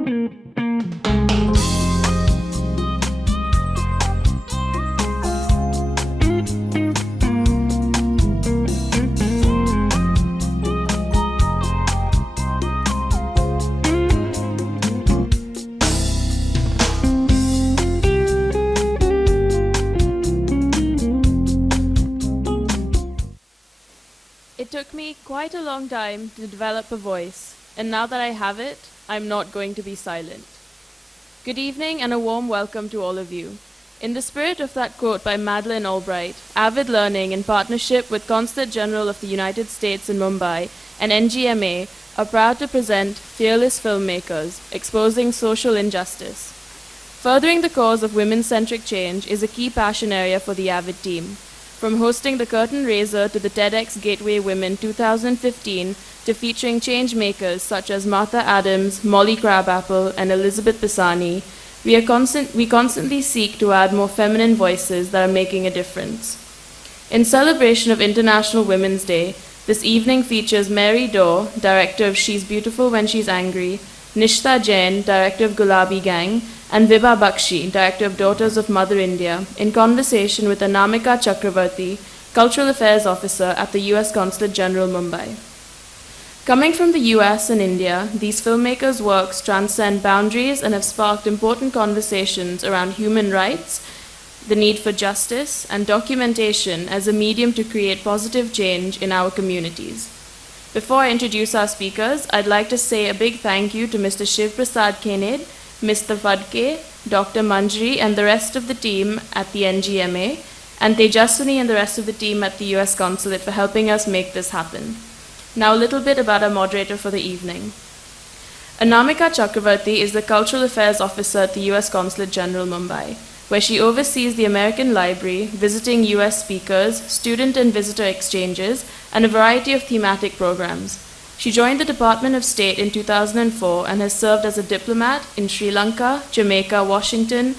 It took me quite a long time to develop a voice, and now that I have it, I'm not going to be silent. Good evening and a warm welcome to all of you. In the spirit of that quote by Madeleine Albright, Avid Learning, in partnership with Consulate General of the United States in Mumbai and NGMA, are proud to present Fearless Filmmakers, Exposing Social Injustice. Furthering the cause of women-centric change is a key passion area for the Avid team. From hosting the Curtain Raiser to the TEDx Gateway Women 2015 to featuring change makers such as Martha Adams, Molly Crabapple, and Elizabeth Pisani, we constantly seek to add more feminine voices that are making a difference. In celebration of International Women's Day, this evening features Mary Dore, director of She's Beautiful When She's Angry, Nishtha Jain, director of Gulabi Gang, and Vibha Bakshi, director of Daughters of Mother India, in conversation with Anamika Chakravorty, Cultural Affairs Officer at the US Consulate General Mumbai. Coming from the US and India, these filmmakers' works transcend boundaries and have sparked important conversations around human rights, the need for justice, and documentation as a medium to create positive change in our communities. Before I introduce our speakers, I'd like to say a big thank you to Mr. Shiv Prasad Kened, Mr. Vadke, Dr. Manjari, and the rest of the team at the NGMA, and Tejaswini and the rest of the team at the US Consulate for helping us make this happen. Now a little bit about our moderator for the evening. Anamika Chakravorty is the Cultural Affairs Officer at the US Consulate General Mumbai, where she oversees the American Library, visiting US speakers, student and visitor exchanges, and a variety of thematic programs. She joined the Department of State in 2004 and has served as a diplomat in Sri Lanka, Jamaica, Washington,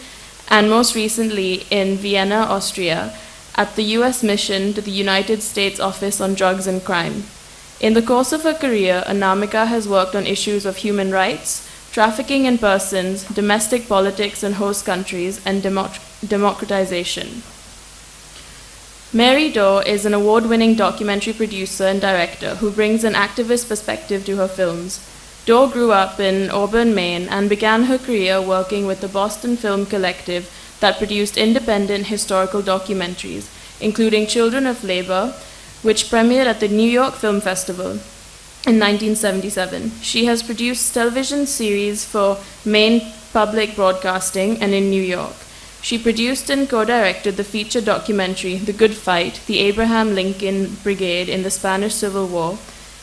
and most recently in Vienna, Austria, at the US mission to the United States Office on Drugs and Crime. In the course of her career, Anamika has worked on issues of human rights, trafficking in persons, domestic politics in host countries, and democratization. Mary Dore is an award-winning documentary producer and director who brings an activist perspective to her films. Dore grew up in Auburn, Maine, and began her career working with the Boston Film Collective that produced independent historical documentaries, including Children of Labor, which premiered at the New York Film Festival in 1977. She has produced television series for Maine Public Broadcasting and in New York. She produced and co-directed the feature documentary The Good Fight, the Abraham Lincoln Brigade in the Spanish Civil War,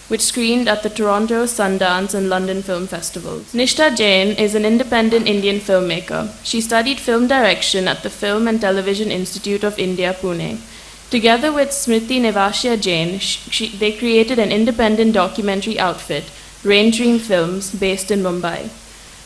which screened at the Toronto, Sundance, and London film festivals. Nishtha Jain is an independent Indian filmmaker. She studied film direction at the Film and Television Institute of India, Pune. Together with Smriti Nivasya Jain, they created an independent documentary outfit, Rain Dream Films, based in Mumbai.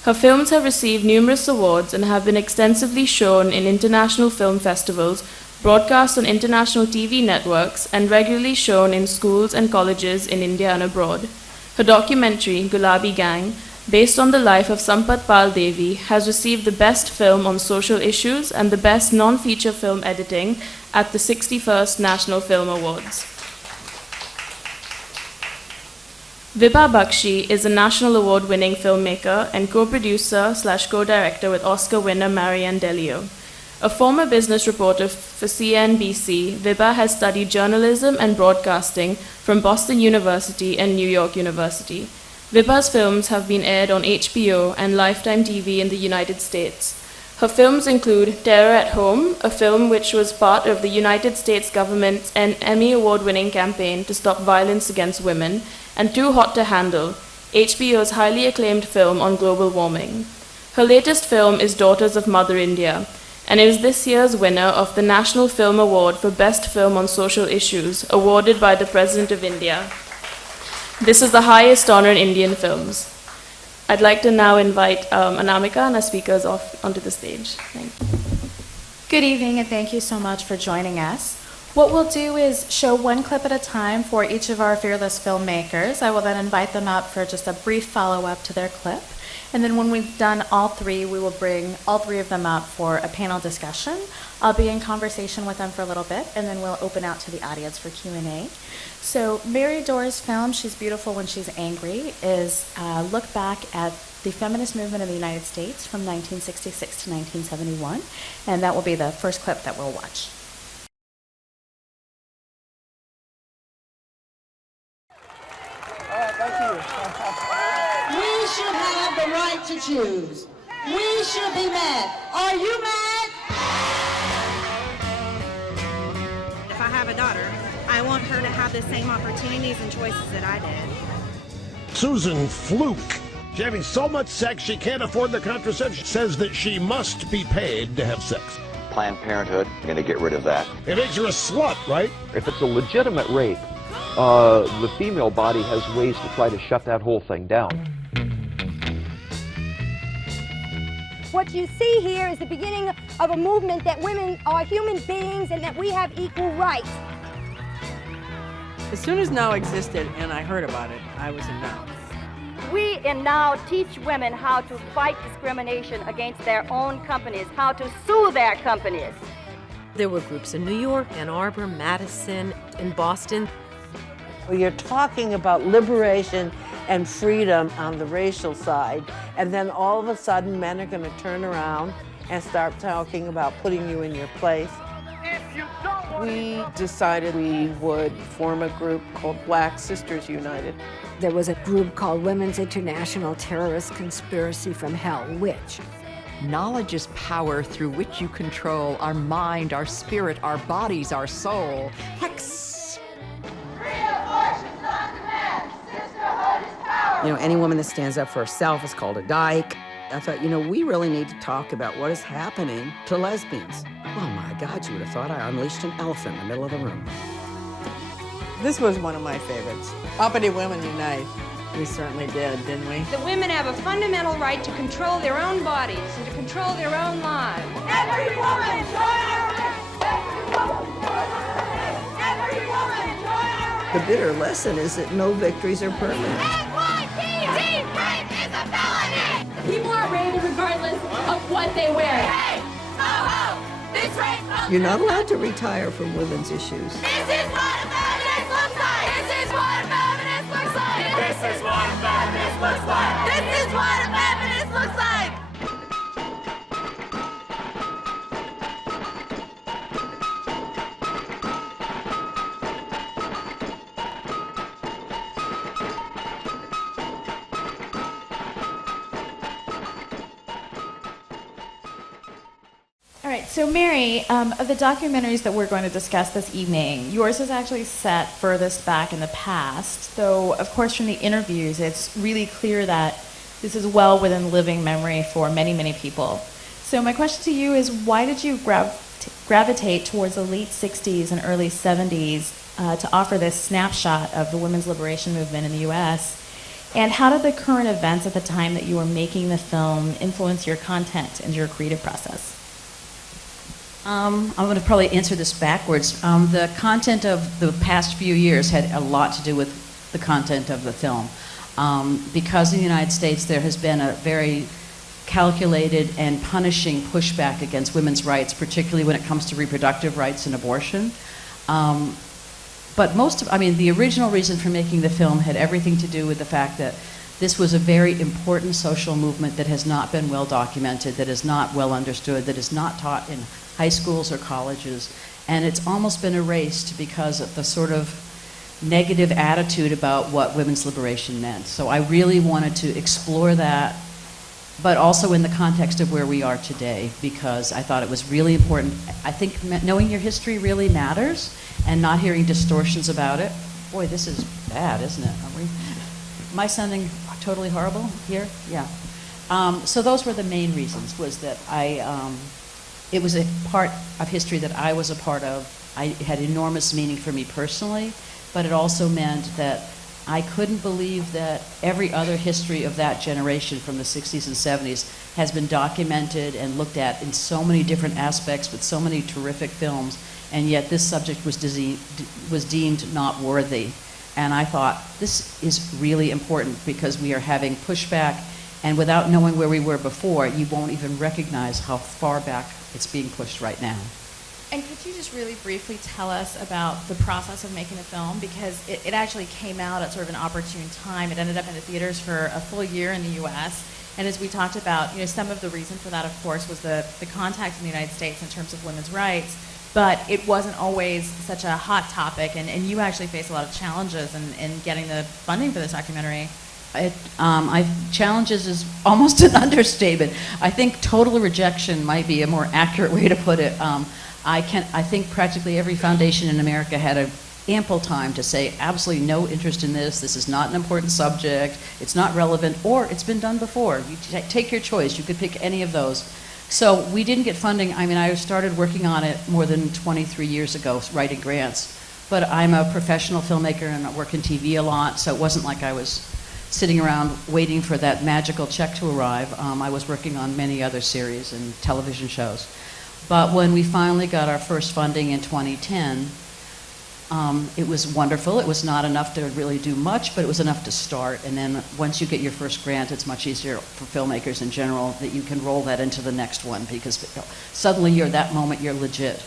Her films have received numerous awards and have been extensively shown in international film festivals, broadcast on international TV networks, and regularly shown in schools and colleges in India and abroad. Her documentary, Gulabi Gang, based on the life of Sampath Pal Devi, has received the Best Film on Social Issues and the Best Non-Feature Film Editing at the 61st National Film Awards. Vibha Bakshi is a national award-winning filmmaker and co-producer/co-director with Oscar winner Marianne Delio. A former business reporter for CNBC, Vibha has studied journalism and broadcasting from Boston University and New York University. Vibha's films have been aired on HBO and Lifetime TV in the United States. Her films include Terror at Home, a film which was part of the United States government's Emmy Award-winning campaign to stop violence against women, and Too Hot to Handle, HBO's highly acclaimed film on global warming. Her latest film is Daughters of Mother India, and is this year's winner of the National Film Award for Best Film on Social Issues, awarded by the President of India. This is the highest honor in Indian films. I'd like to now invite Anamika and our speakers onto the stage. Thank you. Good evening, and thank you so much for joining us. What we'll do is show one clip at a time for each of our fearless filmmakers. I will then invite them up for just a brief follow-up to their clip. And then when we've done all three, we will bring all three of them up for a panel discussion. I'll be in conversation with them for a little bit, and then we'll open out to the audience for Q&A. So Mary Dore's film, She's Beautiful When She's Angry, is a look back at the feminist movement in the United States from 1966 to 1971, and that will be the first clip that we'll watch. All right, thank you. We should have the right to choose. We should be mad. Are you mad? If I have a daughter, I want her to have the same opportunities and choices that I did. Susan Fluke. She's having so much sex she can't afford the contraception. Says that she must be paid to have sex. Planned Parenthood, I'm going to get rid of that. It makes her a slut, right? If it's a legitimate rape, the female body has ways to try to shut that whole thing down. What you see here is the beginning of a movement that women are human beings and that we have equal rights. As soon as Now existed and I heard about it, I was in Now. We in Now teach women how to fight discrimination against their own companies, how to sue their companies. There were groups in New York, Ann Arbor, Madison, in Boston. You're talking about liberation and freedom on the racial side, and then all of a sudden men are going to turn around and start talking about putting you in your place. We decided we would form a group called Black Sisters United. There was a group called Women's International Terrorist Conspiracy from Hell, which knowledge is power through which you control our mind, our spirit, our bodies, our soul. Hex! You know, any woman that stands up for herself is called a dyke. I thought, you know, we really need to talk about what is happening to lesbians. Oh my God, you would have thought I unleashed an elephant in the middle of the room. This was one of my favorites. Uppity Women Unite. We certainly did, didn't we? The women have a fundamental right to control their own bodies and to control their own lives. Every woman join our Every woman join our The bitter lesson is that no victories are permanent. NYPD, rape is a felony! People are raped regardless of what they wear. Hey! This rape! You're not allowed to retire from women's issues. This is what a feminist looks like! This is what a feminist looks like! This is what a feminist looks like! This is what a feminist looks like! All right, so Mary, of the documentaries that we're going to discuss this evening, yours is actually set furthest back in the past, though, of course, from the interviews, it's really clear that this is well within living memory for many, many people. So my question to you is, why did you gravitate towards the late 60s and early 70s to offer this snapshot of the women's liberation movement in the U.S., and how did the current events at the time that you were making the film influence your content and your creative process? I'm going to probably answer this backwards. The content of the past few years had a lot to do with the content of the film. Because in the United States there has been a very calculated and punishing pushback against women's rights, particularly when it comes to reproductive rights and abortion. But the original reason for making the film had everything to do with the fact that this was a very important social movement that has not been well documented, that is not well understood, that is not taught in high schools or colleges, and it's almost been erased because of the sort of negative attitude about what women's liberation meant. So I really wanted to explore that, but also in the context of where we are today, because I thought it was really important. I think knowing your history really matters, and not hearing distortions about it. Boy, this is bad, isn't it? Am I sounding totally horrible here? Yeah. So those were the main reasons, was that it was a part of history that I was a part of. It had enormous meaning for me personally, but it also meant that I couldn't believe that every other history of that generation from the 60s and 70s has been documented and looked at in so many different aspects with so many terrific films, and yet this subject was deemed not worthy. And I thought, this is really important because we are having pushback, and without knowing where we were before, you won't even recognize how far back it's being pushed right now. And could you just really briefly tell us about the process of making the film? Because it actually came out at sort of an opportune time. It ended up in the theaters for a full year in the U.S. And as we talked about, some of the reason for that, of course, was the context in the United States in terms of women's rights. But it wasn't always such a hot topic, and you actually faced a lot of challenges in getting the funding for this documentary. Challenges is almost an understatement. I think total rejection might be a more accurate way to put it. I think practically every foundation in America had ample time to say absolutely no interest in this. This is not an important subject. It's not relevant, or it's been done before. You take your choice. You could pick any of those. So we didn't get funding. I mean, I started working on it more than 23 years ago, writing grants. But I'm a professional filmmaker and I work in TV a lot, so it wasn't like I was sitting around waiting for that magical check to arrive. I was working on many other series and television shows. But when we finally got our first funding in 2010, it was wonderful. It was not enough to really do much, but it was enough to start. And then once you get your first grant, it's much easier for filmmakers in general that you can roll that into the next one, because suddenly that moment you're legit.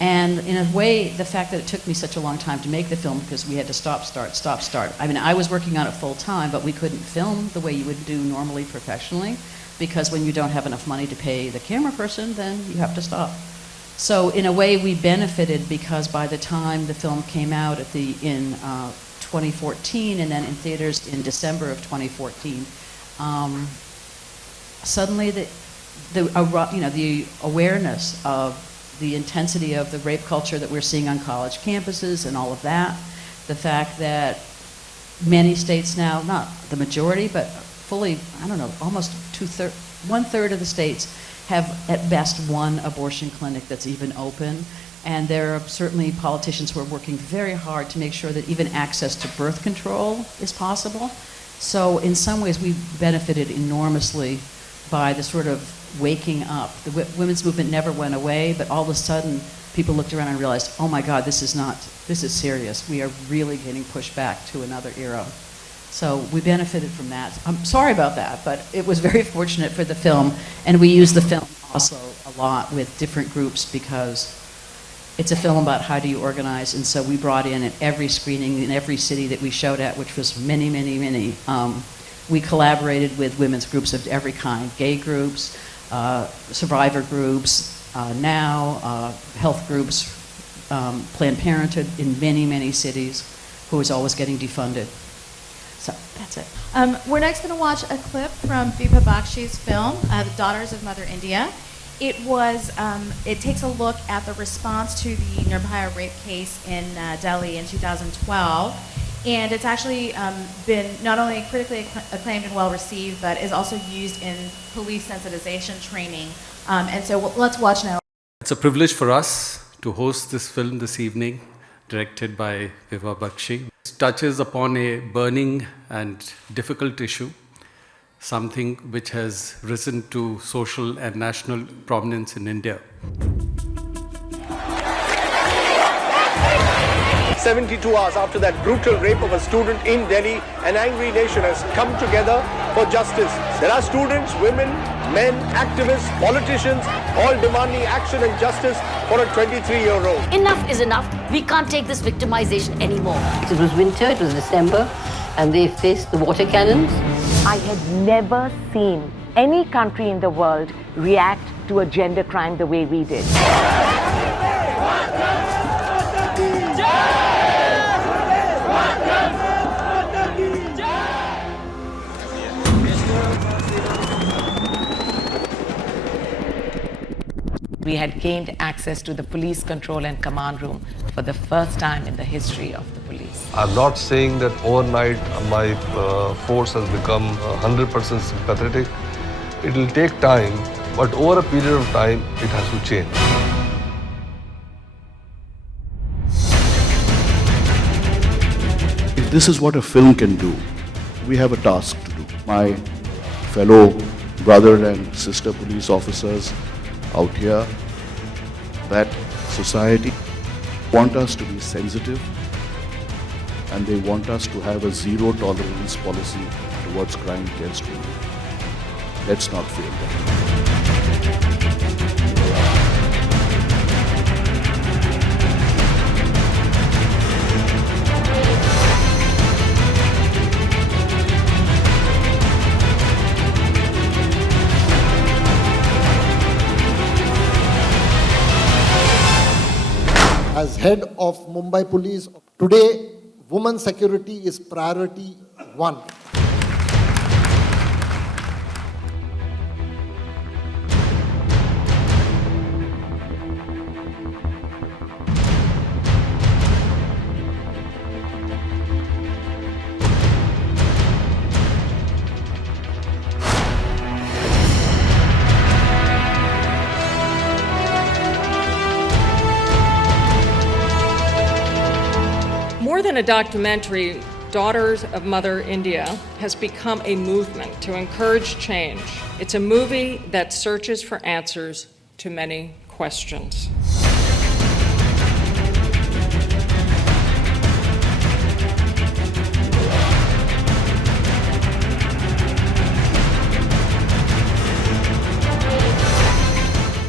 And in a way, the fact that it took me such a long time to make the film, because we had to stop, start. I mean, I was working on it full time, but we couldn't film the way you would do normally professionally, because when you don't have enough money to pay the camera person, then you have to stop. So in a way, we benefited, because by the time the film came out in 2014 and then in theaters in December of 2014, suddenly the awareness of the intensity of the rape culture that we're seeing on college campuses and all of that, the fact that many states now, not the majority, but fully, almost 1/3 of the states have at best one abortion clinic that's even open. And there are certainly politicians who are working very hard to make sure that even access to birth control is possible. So in some ways we've benefited enormously by the sort of waking up. The women's movement never went away, but all of a sudden people looked around and realized, oh my God, this is serious. We are really getting pushed back to another era. So we benefited from that. I'm sorry about that, but it was very fortunate for the film, and we use the film also a lot with different groups because it's a film about how do you organize, and so we brought in at every screening in every city that we showed at, which was many, many, many. We collaborated with women's groups of every kind, gay groups, survivor groups, health groups, Planned Parenthood in many, many cities, who is always getting defunded. So that's it. We're next going to watch a clip from Vibha Bakshi's film, The Daughters of Mother India. It takes a look at the response to the Nirbhaya rape case in Delhi in 2012. And it's actually been not only critically acclaimed and well received, but is also used in police sensitization training. And so let's watch now. It's a privilege for us to host this film this evening, directed by Vibha Bakshi. It touches upon a burning and difficult issue, something which has risen to social and national prominence in India. 72 hours after that brutal rape of a student in Delhi, an angry nation has come together for justice. There are students, women, men, activists, politicians, all demanding action and justice for a 23-year-old. Enough is enough. We can't take this victimization anymore. It was winter, it was December, and they faced the water cannons. I had never seen any country in the world react to a gender crime the way we did. We had gained access to the police control and command room for the first time in the history of the police. I'm not saying that overnight my force has become 100% sympathetic. It will take time, but over a period of time, it has to change. If this is what a film can do, we have a task to do. My fellow brother and sister police officers out here, that society want us to be sensitive, and they want us to have a zero tolerance policy towards crime against women. Let's not fail them. As head of Mumbai Police, today, women's security is priority one. More than a documentary, Daughters of Mother India has become a movement to encourage change. It's a movie that searches for answers to many questions.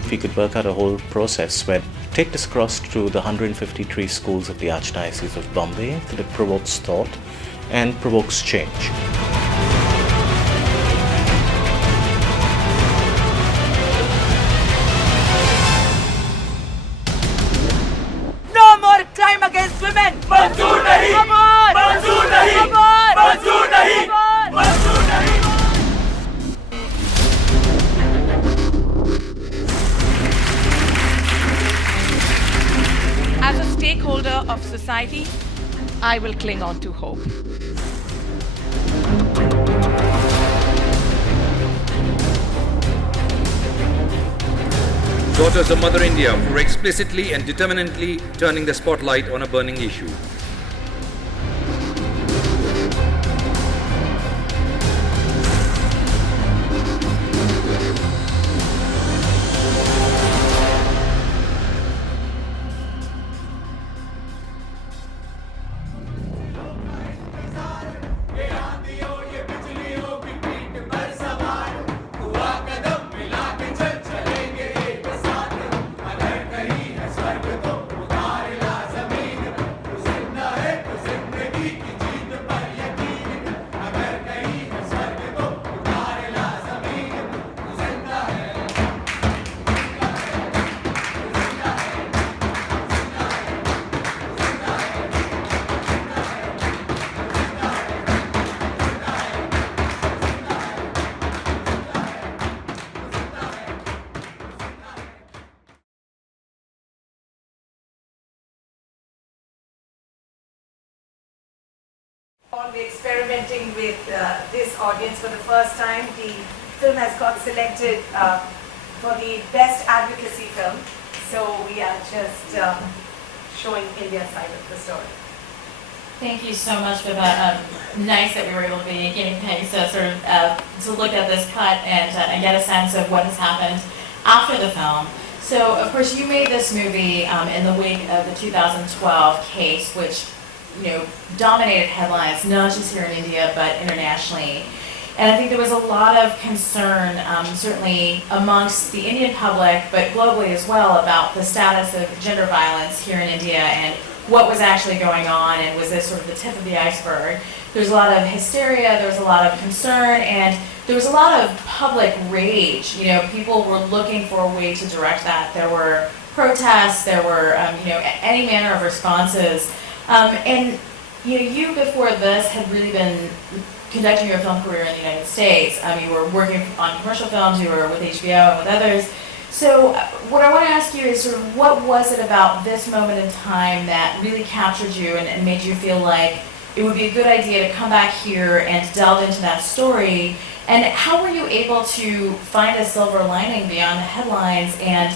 If we could work out a whole process where take this across to the 153 schools of the Archdiocese of Bombay, that it provokes thought and provokes change. No more crime against women! Manzoor nahi! Manzoor nahi! Manzoor nahi! Manzoor nahi! As a stakeholder of society, I will cling on to hope. Daughters of Mother India for explicitly and determinantly turning the spotlight on a burning issue. We're experimenting with this audience for the first time. The film has got selected for the best advocacy film. So we are just showing India's side of the story. Thank you so much for that. Nice that we were able to be getting things to sort of to look at this cut and get a sense of what has happened after the film. So, of course, you made this movie in the wake of the 2012 case, which dominated headlines, not just here in India, but internationally. And I think there was a lot of concern, certainly amongst the Indian public, but globally as well, about the status of gender violence here in India and what was actually going on, and was this sort of the tip of the iceberg. There was a lot of hysteria, there was a lot of concern, and there was a lot of public rage. People were looking for a way to direct that. There were protests, there were any manner of responses. And you before this had really been conducting your film career in the United States. You were working on commercial films, you were with HBO and with others. So what I want to ask you is sort of what was it about this moment in time that really captured you and made you feel like it would be a good idea to come back here and delve into that story? And how were you able to find a silver lining beyond the headlines and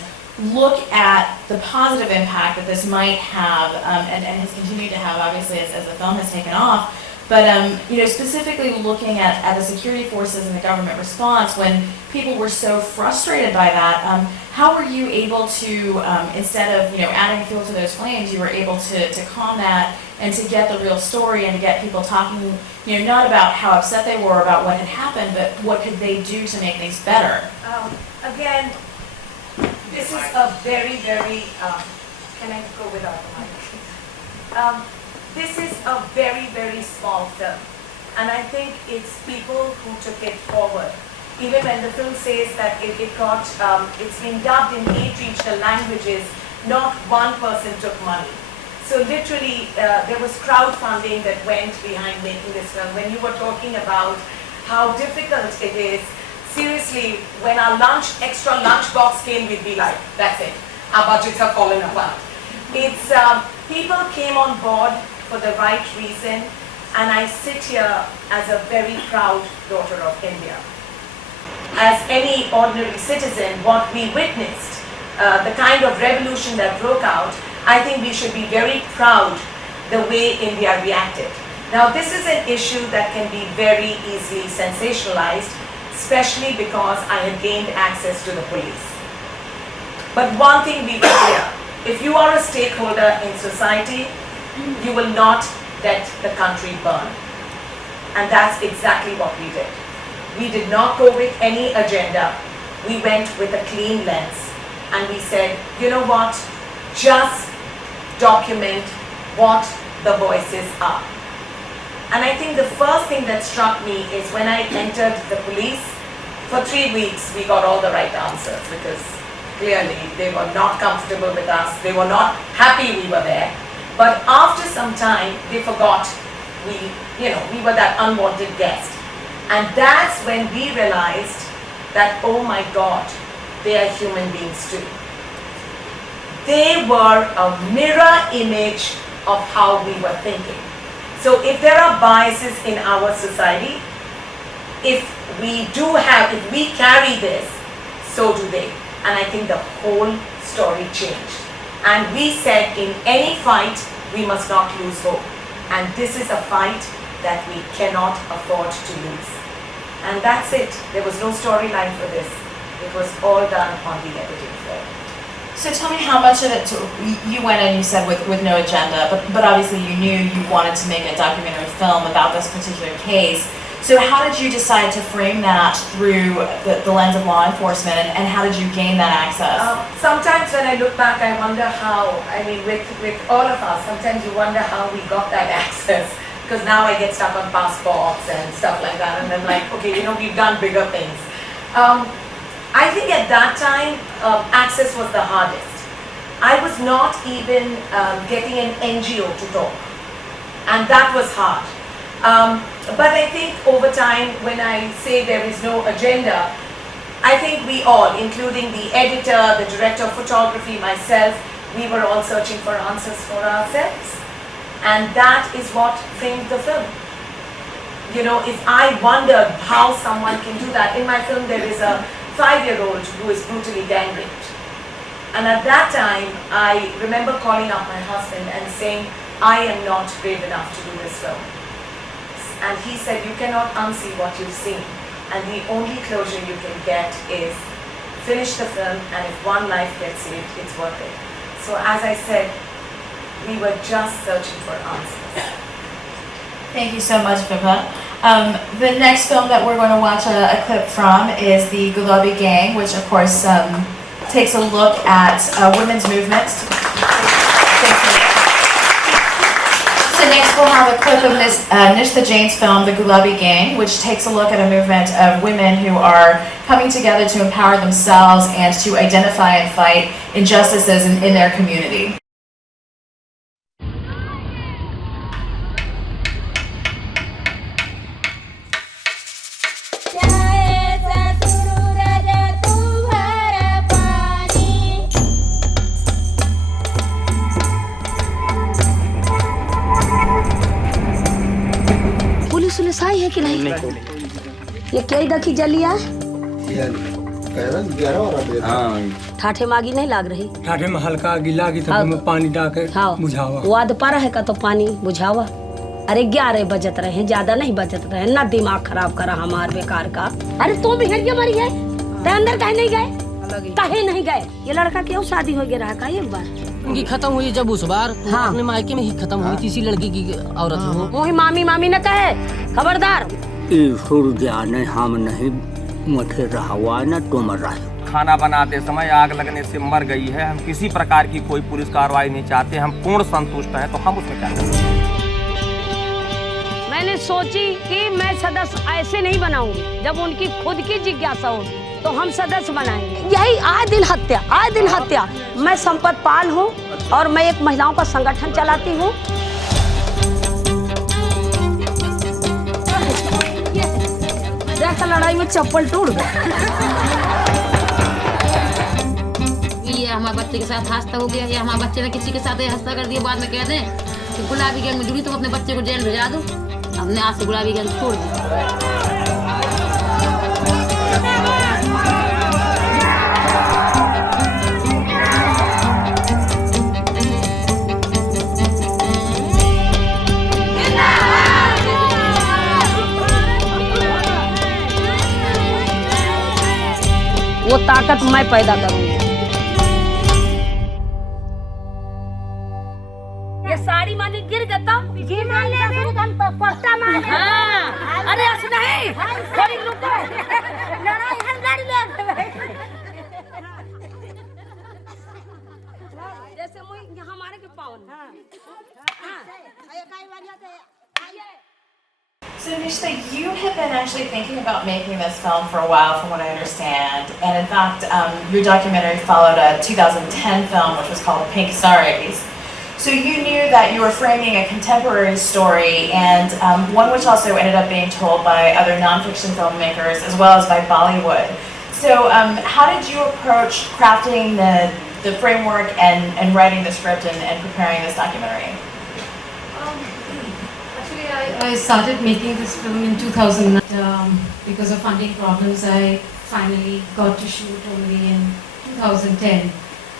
look at the positive impact that this might have and has continued to have, obviously, as the film has taken off, But specifically looking at the security forces and the government response, when people were so frustrated by that, how were you able to, instead of adding fuel to those flames, you were able to calm that and to get the real story and to get people talking, not about how upset they were about what had happened, but what could they do to make things better? Again, this is a very, very, can I go without the mic? This is a very, very small film. And I think it's people who took it forward. Even when the film says that it's been dubbed in 8 regional languages, not one person took money. So literally, there was crowdfunding that went behind making this film. When you were talking about how difficult it is, seriously, when our extra lunch box came, we'd be like, that's it. Our budgets are falling apart. It's, people came on board for the right reason, and I sit here as a very proud daughter of India. As any ordinary citizen, what we witnessed, the kind of revolution that broke out, I think we should be very proud the way India reacted. Now, this is an issue that can be very easily sensationalized, especially because I had gained access to the police. But one thing we were clear, if you are a stakeholder in society, you will not let the country burn. And that's exactly what we did. We did not go with any agenda. We went with a clean lens. And we said, you know what, just document what the voices are. And I think the first thing that struck me is when I entered the police, for 3 weeks we got all the right answers because clearly they were not comfortable with us, they were not happy we were there. But after some time, they forgot we were that unwanted guest. And that's when we realized that, oh my God, they are human beings too. They were a mirror image of how we were thinking. So if there are biases in our society, if we carry this, so do they. And I think the whole story changed. And we said in any fight, we must not lose hope. And this is a fight that we cannot afford to lose. And that's it. There was no storyline for this. It was all done on the editing floor. So tell me how much of it, you went in, you said, with no agenda, but obviously you knew you wanted to make a documentary film about this particular case. So how did you decide to frame that through the lens of law enforcement, and how did you gain that access? Sometimes when I look back, I wonder how, with all of us, sometimes you wonder how we got that access. Because now I get stuck on passports and stuff like that, and I'm like, okay, we've done bigger things. I think at that time, access was the hardest. I was not even getting an NGO to talk, and that was hard. But I think over time, when I say there is no agenda, I think we all, including the editor, the director of photography, myself, we were all searching for answers for ourselves. And that is what framed the film. If I wondered how someone can do that, in my film there is a 5-year-old who is brutally gang raped. And at that time, I remember calling up my husband and saying, I am not brave enough to do this film. And he said, you cannot unsee what you've seen. And the only closure you can get is finish the film, and if one life gets saved, it's worth it. So as I said, we were just searching for answers. Thank you so much, Vibha. The next film that we're going to watch a clip from is the Gulabi Gang, which of course takes a look at women's movements. So next we'll have a clip of Nishtha Jain's film, The Gulabi Gang, which takes a look at a movement of women who are coming together to empower themselves and to identify and fight injustices in their community. Police आई है कि नहीं? ये कई दखी जलिया ठाठे मागी नहीं लाग रही? ठाठे में हल्का गिला की तो में पानी डाल के बुझावा। वाद पारा है का तो पानी बुझावा। अरे 11 बजत रहे, ज्यादा नहीं बजत रहे, ना दिमाग खराब करा हमार बेकार का। अरे तुम भी हड़िया मरी है, ते अंदर कहीं नहीं गए, कहीं नहीं गए। ये लड़का क्यों शादी हो गया रहा का एक बार? उनकी खत्म हुई जब उस बार, हाँ। अपने मायके में ही खत्म हुई थी, इसी लड़की की औरत हो। वही मामी मामी न कहे, खबरदार। जाने हम नहीं मठे रहा हुआ न तुम रहे। खाना बनाते समय आग लगने से मर गई है, हम किसी प्रकार की कोई पुलिस कार्रवाई नहीं चाहते, हम पूर्ण संतुष्ट हैं, तो हम उसमें क्या करें? मैंने सोची कि मैं सदस्य ऐसे नहीं बनाऊंगी, जब उनकी खुद की जिज्ञासा होगी तो हम सदस्य बनाएंगे। यही आए दिन हत्या। मैं संपत पाल हूँ और मैं एक महिलाओं का संगठन चलाती हूँ। देखा लड़ाई में चप्पल टूट गया। ये हमारे बच्चे के साथ हादसा हो गया, या हमारे बच्चे ने किसी के साथ हादसा कर दिया, बाद में कह दें कि गुलाबी गैंग में जुड़ी, तुम अपने बच्चे को जेल भेजा दो। हमने आज से गुलाबी गैंग छोड़ दी। वो ताकत मैं पैदा करूंगी। ये साड़ी मानी गिर गया तो पट्टा मार। हाँ। अरे ऐसे नहीं, थोड़ी रुको, लड़ाई है लड़ ले। जैसे मुझे हमारे के पावन। So Nishtha, you have been actually thinking about making this film for a while, from what I understand, and in fact, your documentary followed a 2010 film which was called Pink Saris. So you knew that you were framing a contemporary story, and one which also ended up being told by other non-fiction filmmakers as well as by Bollywood. So how did you approach crafting the framework and writing the script and preparing this documentary? I started making this film in 2009. Because of funding problems, I finally got to shoot only in 2010.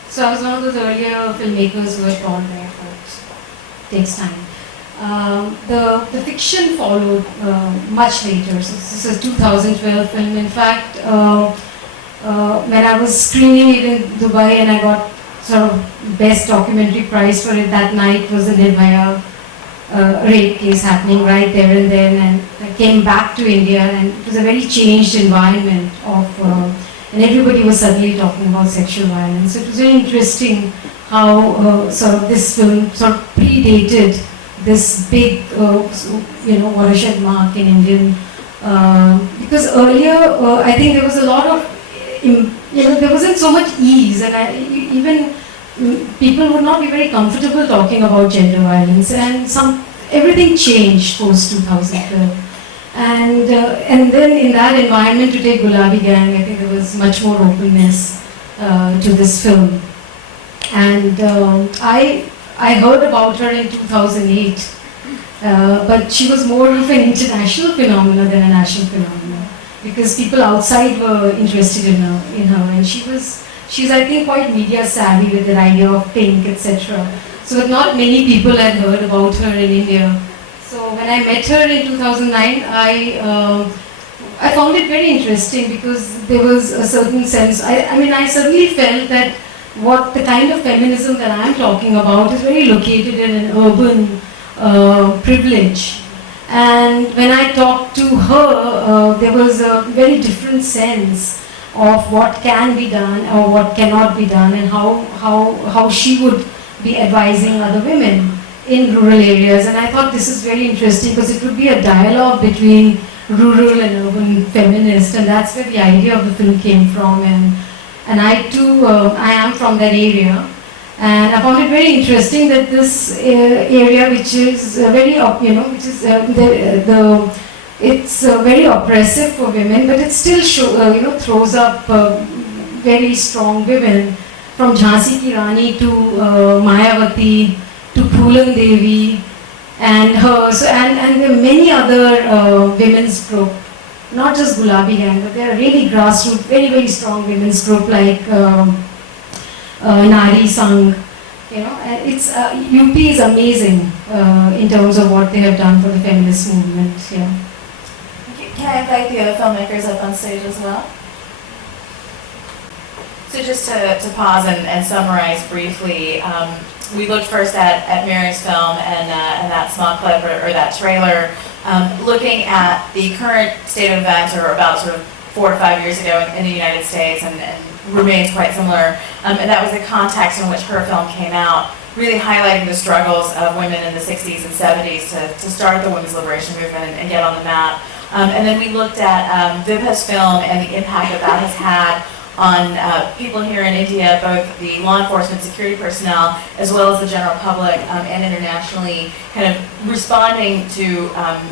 So I was one of those earlier filmmakers who had gone there, but it takes time. The fiction followed much later. So this is a 2012 film. In fact, when I was screening it in Dubai and I got sort of best documentary prize for it, that night was the Nirbhaya rape case happening right there and then, and I came back to India, and it was a very changed environment and everybody was suddenly talking about sexual violence. So it was very interesting how sort of this film sort of predated this big, watershed mark in Indian, because earlier I think there was a lot of, there wasn't so much ease, and even people would not be very comfortable talking about gender violence, and everything changed post 2012. And then in that environment, to take Gulabi Gang, I think there was much more openness to this film. And I heard about her in 2008, but she was more of an international phenomenon than a national phenomenon, because people outside were interested in her, and she's I think quite media savvy with the idea of Pink, etc. So not many people had heard about her in India. So when I met her in 2009, I found it very interesting, because there was a certain sense, I certainly felt that what the kind of feminism that I am talking about is very located in an urban privilege. And when I talked to her, there was a very different sense of what can be done or what cannot be done, and how she would be advising other women in rural areas. And I thought this is very interesting, because it would be a dialogue between rural and urban feminists, and that's where the idea of the film came from. And I too, I am from that area, and I found it very interesting that this area, which is very, it's very oppressive for women, but it still throws up very strong women, from Jhansi Ki Rani to Mayavati to Phulan Devi and her, and there are many other women's group, not just Gulabi Gang, but there are really grassroots, very, very strong women's group like Nari Sangh, You know, and it's UP is amazing in terms of what they have done for the feminist movement. Yeah. Can I invite the other filmmakers up on stage as well? So just to pause and summarize briefly, we looked first at Mary's film and that small clip or that trailer, looking at the current state of events, or about sort of 4 to 5 years ago in the United States, and remains quite similar. And that was the context in which her film came out, really highlighting the struggles of women in the 60s and 70s to start the women's liberation movement and get on the map. And then we looked at Vibha's film and the impact that has had on people here in India, both the law enforcement, security personnel, as well as the general public, and internationally, kind of responding to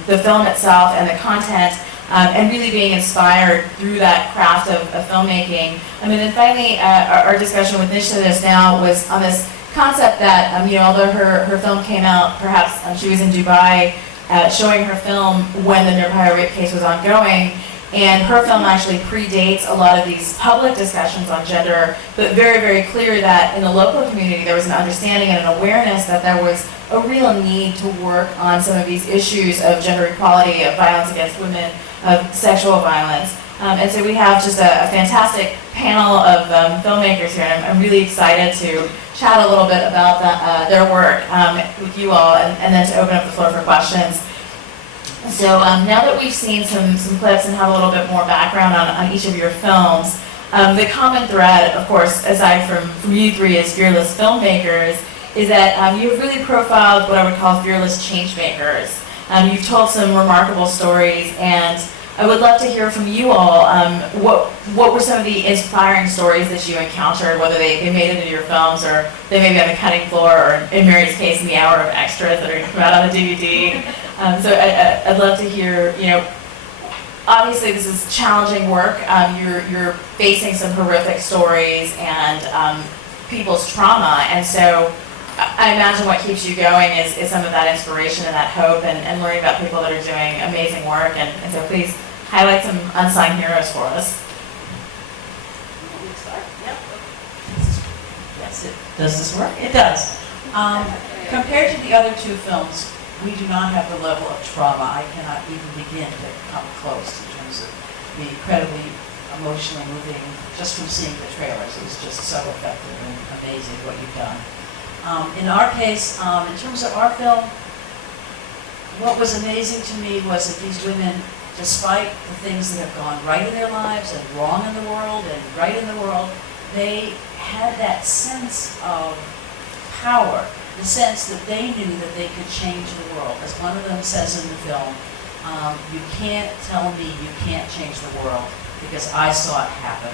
the film itself and the content, and really being inspired through that craft of filmmaking. I mean, and finally, our discussion with Nishtha just now was on this concept that, you know, although her film came out, perhaps she was in Dubai showing her film when the Nirbhaya rape case was ongoing, and her film actually predates a lot of these public discussions on gender, but very, very clear that in the local community there was an understanding and an awareness that there was a real need to work on some of these issues of gender equality, of violence against women, of sexual violence. And so we have just a fantastic panel of filmmakers here, and I'm really excited to chat a little bit about their work with you all, and then to open up the floor for questions. So now that we've seen some clips and have a little bit more background on each of your films, the common thread, of course, aside from you three as fearless filmmakers, is that you've really profiled what I would call fearless change makers. You've told some remarkable stories, and I would love to hear from you all what were some of the inspiring stories that you encountered, whether they made it into your films or they may be on the cutting floor, or in Mary's case, in the hour of extras that are going to come out on the DVD. So I'd love to hear, you know, obviously this is challenging work. You're facing some horrific stories and people's trauma, and so I imagine what keeps you going is some of that inspiration and that hope, and learning about people that are doing amazing work. And so please highlight some unsung heroes for us. Yes, does this work? It does. Compared to the other two films, we do not have the level of trauma. I cannot even begin to come close in terms of the incredibly emotionally moving, just from seeing the trailers. It was just so effective and amazing what you've done. In our case, in terms of our film, what was amazing to me was that these women, despite the things that have gone right in their lives and wrong in the world and right in the world, they had that sense of power, the sense that they knew that they could change the world. As one of them says in the film, you can't tell me you can't change the world because I saw it happen.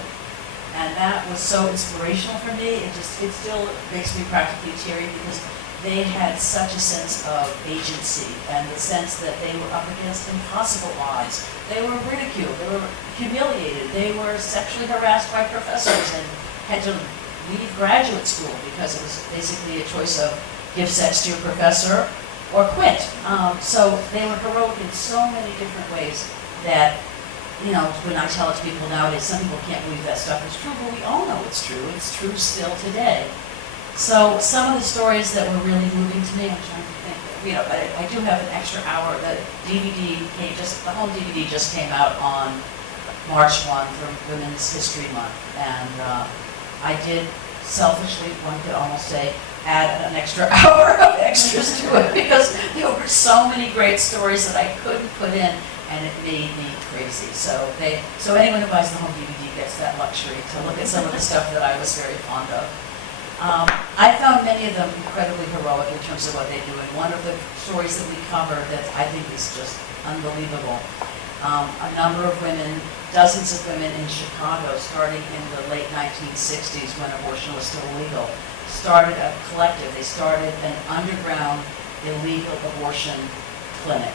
And that was so inspirational for me. It still makes me practically teary because they had such a sense of agency and the sense that they were up against impossible odds. They were ridiculed, they were humiliated, they were sexually harassed by professors and had to leave graduate school because it was basically a choice of give sex to your professor or quit. So they were heroic in so many different ways that, you know, when I tell it to people nowadays, some people can't believe that stuff is true, but we all know it's true. It's true still today. So some of the stories that were really moving to me, I'm trying to think, you know, I do have an extra hour. The DVD the whole DVD just came out on March 1 for Women's History Month. And I did selfishly, one could almost say, add an extra hour of extras to it because there were so many great stories that I couldn't put in, and it made me crazy. So anyone who buys the home DVD gets that luxury to look at some of the stuff that I was very fond of. I found many of them incredibly heroic in terms of what they do, and one of the stories that we covered that I think is just unbelievable. A number of women, dozens of women in Chicago, starting in the late 1960s when abortion was still illegal, started a collective. They started an underground illegal abortion clinic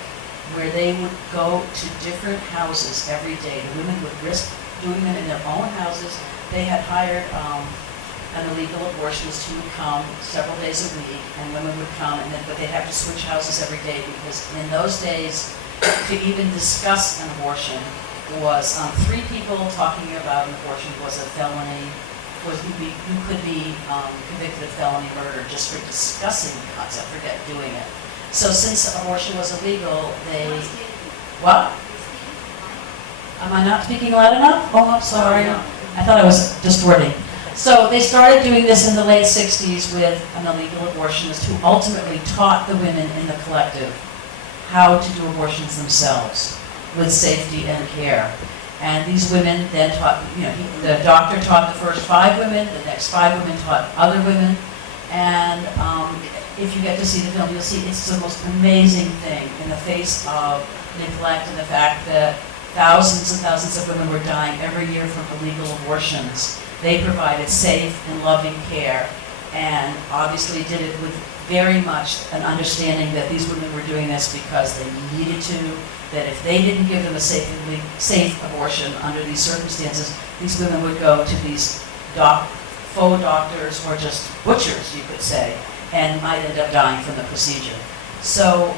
where they would go to different houses every day. The women would risk doing them in their own houses. They had hired an illegal abortionist who would come several days a week, and women would come, but they'd have to switch houses every day because in those days, to even discuss an abortion was 3 people talking about an abortion was a felony you could be convicted of felony murder just for discussing the concept, forget doing it. So since abortion was illegal, they, what? Am I not speaking loud enough? Oh, I'm sorry. I thought I was distorting. So they started doing this in the late 60s with an illegal abortionist who ultimately taught the women in the collective how to do abortions themselves with safety and care. And these women then taught, the doctor taught the first 5 women, the next 5 women taught other women. And if you get to see the film, you'll see it's the most amazing thing in the face of neglect and the fact that thousands and thousands of women were dying every year from illegal abortions. They provided safe and loving care, and obviously did it with very much an understanding that these women were doing this because they needed to, that if they didn't give them a safe abortion under these circumstances, these women would go to these faux doctors or just butchers, you could say, and might end up dying from the procedure. So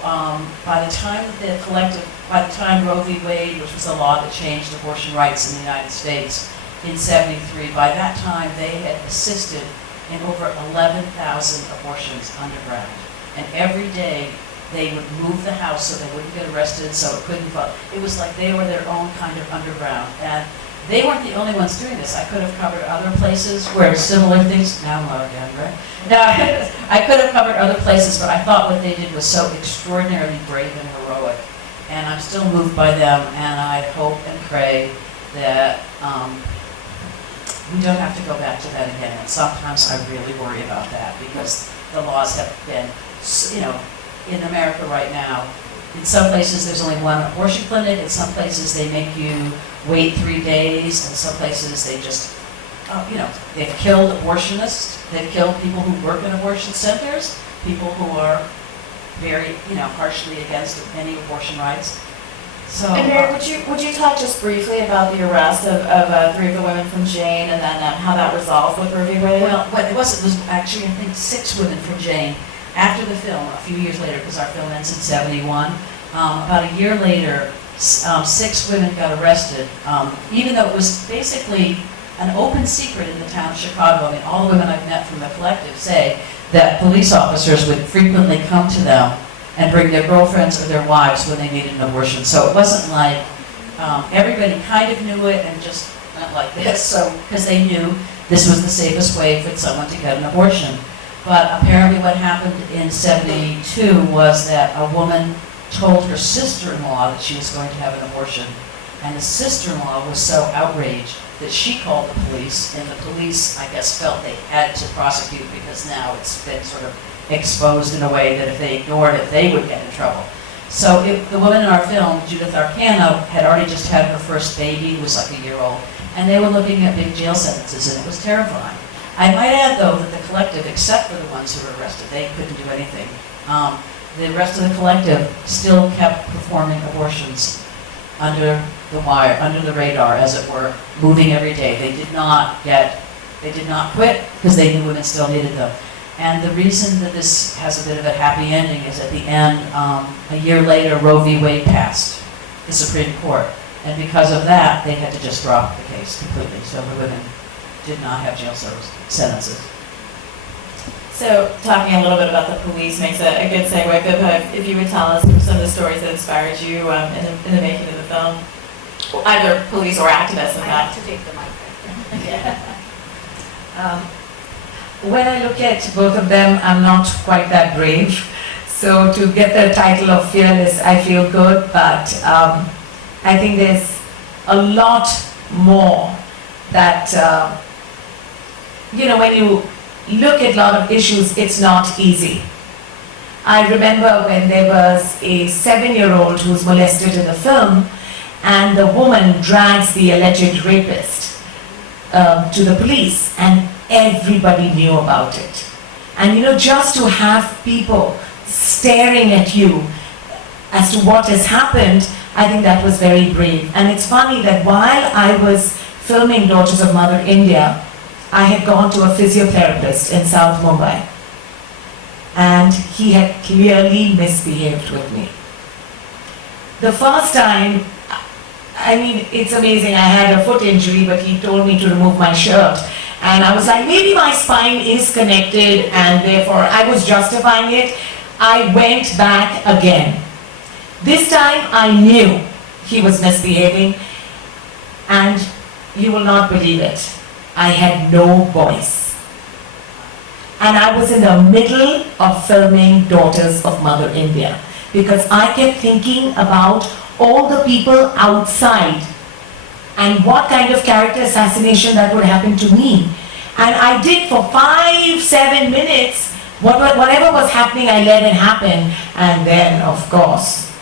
by the time Roe v. Wade, which was the law that changed abortion rights in the United States in '73, by that time they had assisted in over 11,000 abortions underground. And every day they would move the house so they wouldn't get arrested, so it couldn't vote. It was like they were their own kind of underground. And they weren't the only ones doing this. I could have covered other places where similar things, now I'm loud again, right? No, I could have covered other places, but I thought what they did was so extraordinarily brave and heroic. And I'm still moved by them, and I hope and pray that we don't have to go back to that again. And sometimes I really worry about that because the laws have been, in America right now, in some places there's only one abortion clinic, in some places they make you wait 3 days, in some places they just, they've killed abortionists, they've killed people who work in abortion centers, people who are very, harshly against any abortion rights. So, And Mary, would you talk just briefly about the arrest of 3 of the women from Jane, and then how that resolved with Roe v. Wade? Well, what it was actually, I think, 6 women from Jane. After the film, a few years later, because our film ends in '71, about a year later, 6 women got arrested, even though it was basically an open secret in the town of Chicago. I mean, all the women I've met from the collective say that police officers would frequently come to them and bring their girlfriends or their wives when they needed an abortion. So it wasn't like everybody kind of knew it and just went like this, so because they knew this was the safest way for someone to get an abortion. But apparently what happened in '72 was that a woman told her sister-in-law that she was going to have an abortion, and the sister-in-law was so outraged that she called the police, and the police, I guess, felt they had to prosecute because now it's been sort of exposed in a way that if they ignored it, they would get in trouble. So the woman in our film, Judith Arcano, had already just had her first baby, was like a year old, and they were looking at big jail sentences, and it was terrifying. I might add, though, that the collective, except for the ones who were arrested, they couldn't do anything. The rest of the collective still kept performing abortions under the wire, under the radar, as it were, moving every day. They did not quit because they knew women still needed them. And the reason that this has a bit of a happy ending is at the end, a year later, Roe v. Wade passed the Supreme Court. And because of that, they had to just drop the case completely. So the women did not have jail sentences. So talking a little bit about the police makes a good segue, Vibha, if you would tell us some of the stories that inspired you in the making of the film, either police or activists, in fact. to take the mic. When I look at both of them, I'm not quite that brave. So to get the title of fearless, I feel good, but I think there's a lot more that, when you look at a lot of issues, it's not easy. I remember when there was a 7-year-old who was molested in the film, and the woman drags the alleged rapist to the police, and everybody knew about it. And just to have people staring at you as to what has happened, I think that was very brave. And it's funny that while I was filming Daughters of Mother India, I had gone to a physiotherapist in South Mumbai, and he had clearly misbehaved with me. The first time, it's amazing, I had a foot injury, but he told me to remove my shirt, And I was like, maybe my spine is connected and therefore I was justifying it. I went back again. This time I knew he was misbehaving, and you will not believe it. I had no voice. And I was in the middle of filming Daughters of Mother India because I kept thinking about all the people outside and what kind of character assassination that would happen to me. And I did for 5-7 minutes, whatever was happening, I let it happen. And then, of course,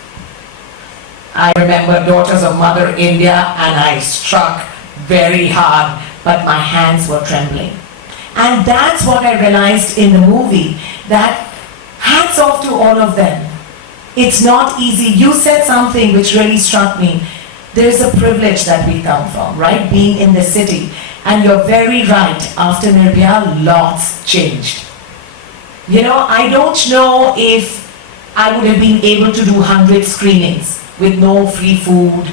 I remember Daughters of Mother India, and I struck very hard, but my hands were trembling. And that's what I realized in the movie, that hats off to all of them. It's not easy. You said something which really struck me. There's a privilege that we come from, right? Being in the city. And you're very right. After Nirbhaya, lots changed. You know, I don't know if I would have been able to do 100 screenings with no free food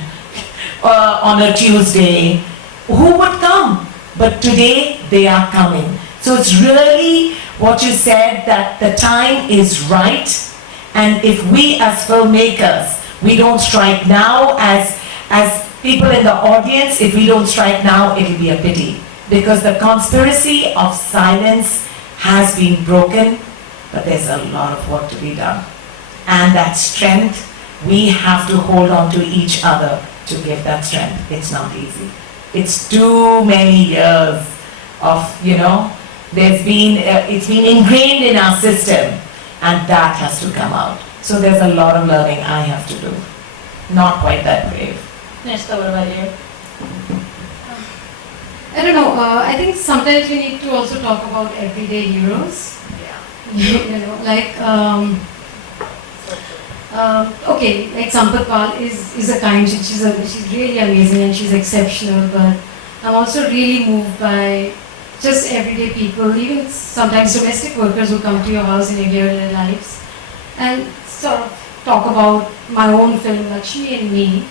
on a Tuesday. Who would come? But today, they are coming. So it's really what you said, that the time is right. And if we as filmmakers, we don't strike now, as people in the audience, if we don't strike now, it'll be a pity. Because the conspiracy of silence has been broken, but there's a lot of work to be done. And that strength, we have to hold on to each other to give that strength. It's not easy. It's too many years of, you know, it's been ingrained in our system, and that has to come out. So there's a lot of learning I have to do. Not quite that brave. Nishtha, what about you? I don't know. I think sometimes we need to also talk about everyday heroes. Yeah. You know, like okay, like Sampath Pal is a kind. She's really amazing and she's exceptional. But I'm also really moved by just everyday people, even sometimes domestic workers who come to your house and you hear their lives, and sort of talk about my own film, Lakshmi and Me,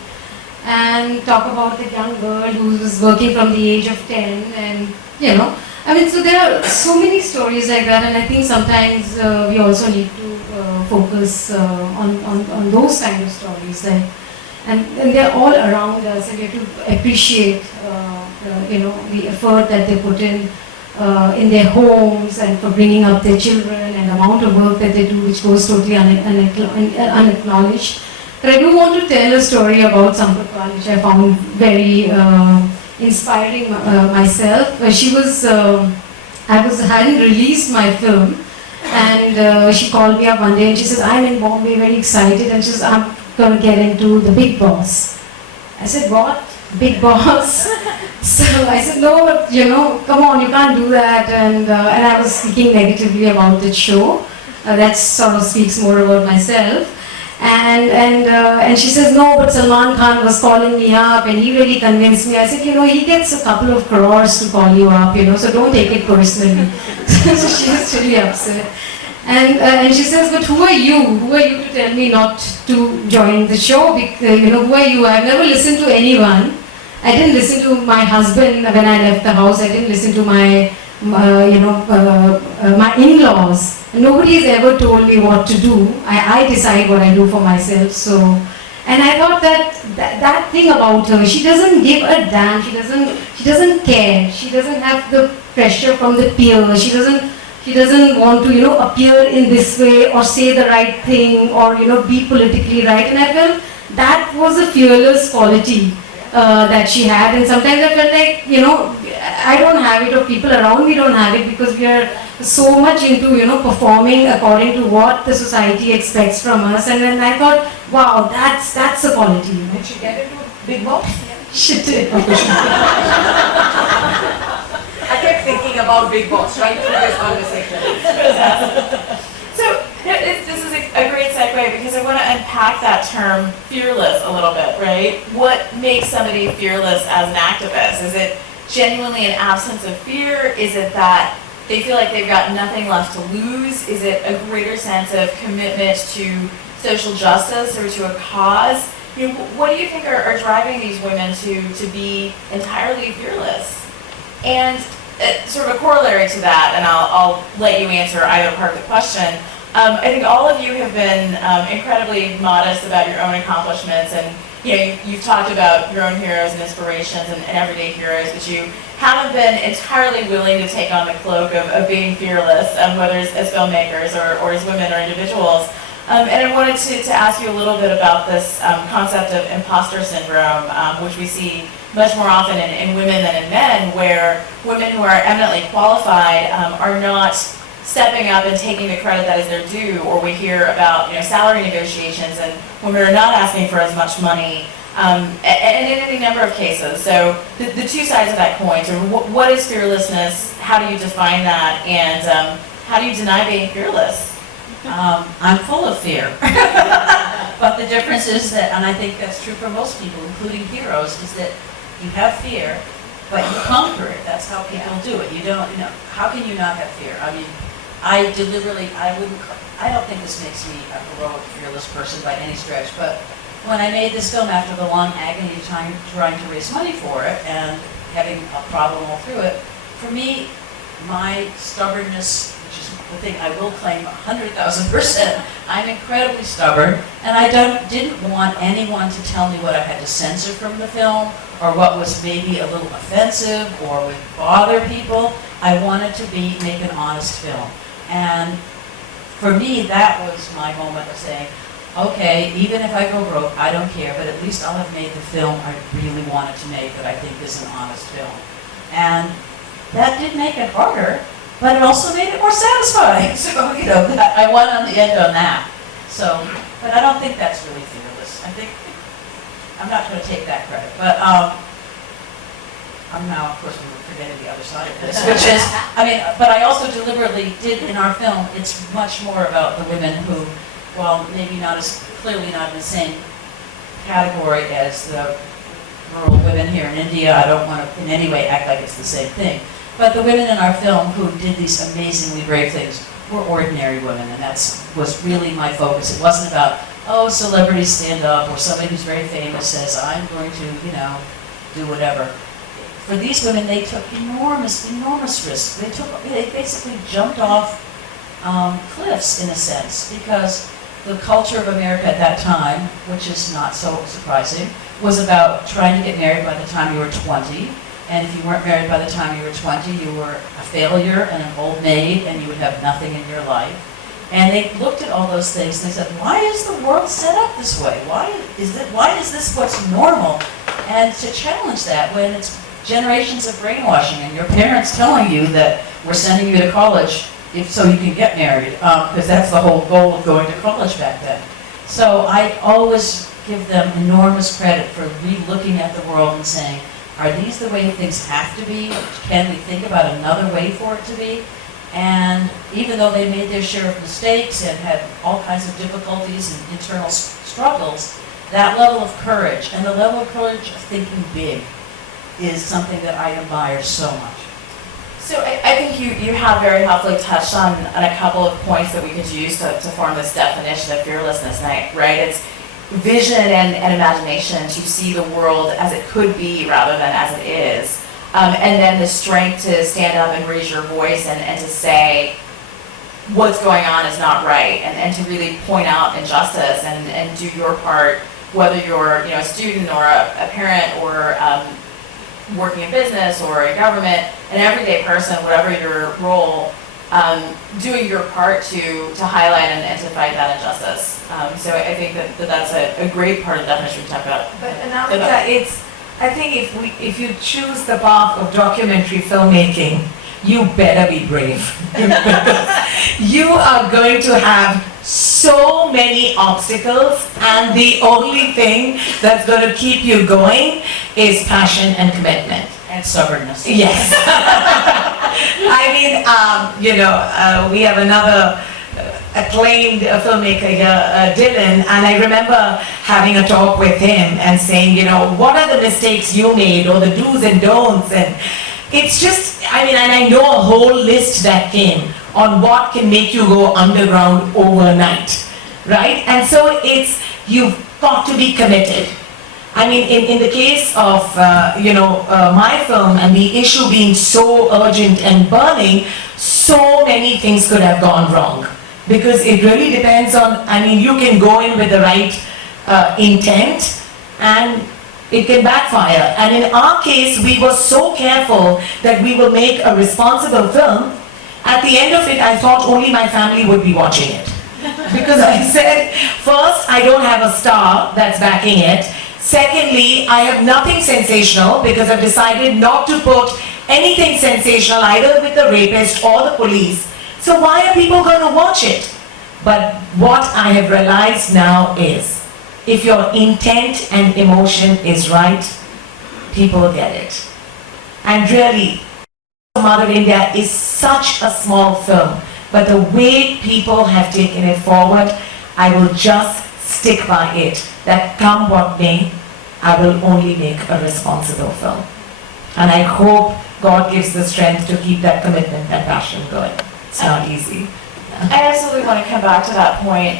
and talk about the young girl who was working from the age of 10, and you know, I mean, so there are so many stories like that, and I think sometimes we also need to focus on those kind of stories, like, and they're all around us, and we have to appreciate you know, the effort that they put in their homes and for bringing up their children, and the amount of work that they do, which goes totally unacknowledged. But I do want to tell a story about Sampath Pal, which I found very inspiring myself. She was, hadn't released my film, and she called me up one day and she says, I'm in Bombay, very excited, and she says, I'm going to get into The Big Boss. I said, what? Big Boss? So I said, no, but you know, come on, you can't do that. And I was speaking negatively about the show. That sort of speaks more about myself. And she says, no, but Salman Khan was calling me up and he really convinced me. I said, you know, he gets a couple of crores to call you up, you know, so don't take it personally. So she was really upset. And she says, but who are you? Who are you to tell me not to join the show? You know, who are you? I've never listened to anyone. I didn't listen to my husband when I left the house. I didn't listen to my, you know, my in-laws. Nobody's ever told me what to do. I decide what I do for myself. So, and I thought that thing about her, she doesn't give a damn. She doesn't care. She doesn't have the pressure from the peers. She doesn't want to, you know, appear in this way or say the right thing or, you know, be politically right. And I felt that was a fearless quality that she had. And sometimes I felt like, you know, I don't have it, or people around me don't have it, because we are so much into, you know, performing according to what the society expects from us. And then I thought, wow, that's a quality. You know? Did she get into Big Boss? She did. I kept thinking about Big Boss right through this conversation. So this is a great segue, because I want to unpack that term fearless a little bit, right? What makes somebody fearless as an activist? Is it genuinely an absence of fear? Is it that they feel like they've got nothing left to lose? Is it a greater sense of commitment to social justice or to a cause? You know, what do you think are driving these women to be entirely fearless? And sort of a corollary to that, and I'll let you answer either part of the question. I think all of you have been incredibly modest about your own accomplishments, and you've talked about your own heroes and inspirations and everyday heroes, but you haven't been entirely willing to take on the cloak of being fearless, whether it's as filmmakers or as women or individuals. And I wanted to ask you a little bit about this concept of imposter syndrome, which we see much more often in women than in men, where women who are eminently qualified are not stepping up and taking the credit that is their due, or we hear about salary negotiations and women are not asking for as much money, and in any number of cases. So the two sides of that coin. So what is fearlessness? How do you define that? And how do you deny being fearless? I'm full of fear. But the difference is that, and I think that's true for most people, including heroes, is that you have fear, but you conquer it. That's how people do it. You don't, how can you not have fear? I mean, I don't think this makes me a heroic, fearless person by any stretch, but when I made this film after the long agony of trying to raise money for it and having a problem all through it, for me, my stubbornness, which is the thing I will claim 100,000%, I'm incredibly stubborn, and I didn't want anyone to tell me what I had to censor from the film, or what was maybe a little offensive or would bother people. I wanted to make an honest film. And for me, that was my moment of saying, okay, even if I go broke, I don't care, but at least I'll have made the film I really wanted to make, that I think is an honest film. And that did make it harder, but it also made it more satisfying. So, I won on the end on that. So, but I don't think that's really fearless. I think, I'm not going to take that credit, but I'm now, of course, forgetting the other side of this, which is, but I also deliberately did in our film, it's much more about the women who, well, maybe clearly not in the same category as the rural women here in India. I don't want to in any way act like it's the same thing. But the women in our film who did these amazingly brave things were ordinary women, and that was really my focus. It wasn't about, oh, celebrities stand up, or somebody who's very famous says, I'm going to, do whatever. For these women, they took enormous, enormous risks. They basically jumped off cliffs, in a sense, because the culture of America at that time, which is not so surprising, was about trying to get married by the time you were 20. And if you weren't married by the time you were 20, you were a failure and an old maid, and you would have nothing in your life. And they looked at all those things and they said, why is the world set up this way? Why is this what's normal? And to challenge that when it's generations of brainwashing and your parents telling you that we're sending you to college so you can get married, because that's the whole goal of going to college back then. So I always give them enormous credit for re-looking at the world and saying, are these the way things have to be? Can we think about another way for it to be? And even though they made their share of mistakes and had all kinds of difficulties and internal struggles, that level of courage and the level of courage of thinking big is something that I admire so much. So I think you have very helpfully touched on a couple of points that we could use to form this definition of fearlessness, right? It's vision and imagination to see the world as it could be rather than as it is. And then the strength to stand up and raise your voice and to say what's going on is not right, and to really point out injustice and do your part, whether you're a student or a parent or working in business or in government, an everyday person, whatever your role, doing your part to highlight and to fight that injustice. So I think that's a great part of the definition we talked about. But Anamika, I think if you choose the path of documentary filmmaking, you better be brave. You are going to have so many obstacles, and the only thing that's going to keep you going is passion and commitment. And stubbornness. Yes. We have another acclaimed filmmaker here, Dylan, and I remember having a talk with him and saying, what are the mistakes you made, or the do's and don'ts, and it's just, and I know a whole list that came on what can make you go underground overnight, right? And so you've got to be committed. I mean, in the case of, my film and the issue being so urgent and burning, so many things could have gone wrong. Because it really depends on, I mean, you can go in with the right intent and it can backfire. And in our case, we were so careful that we will make a responsible film. At the end of it, I thought only my family would be watching it. Because I said, first, I don't have a star that's backing it. Secondly, I have nothing sensational because I've decided not to put anything sensational either with the rapist or the police. So why are people going to watch it? But what I have realized now is, if your intent and emotion is right, people get it. And really, Mother India is such a small film, but the way people have taken it forward, I will just stick by it, that come what may, I will only make a responsible film. And I hope God gives the strength to keep that commitment and passion going. It's not easy. I absolutely want to come back to that point.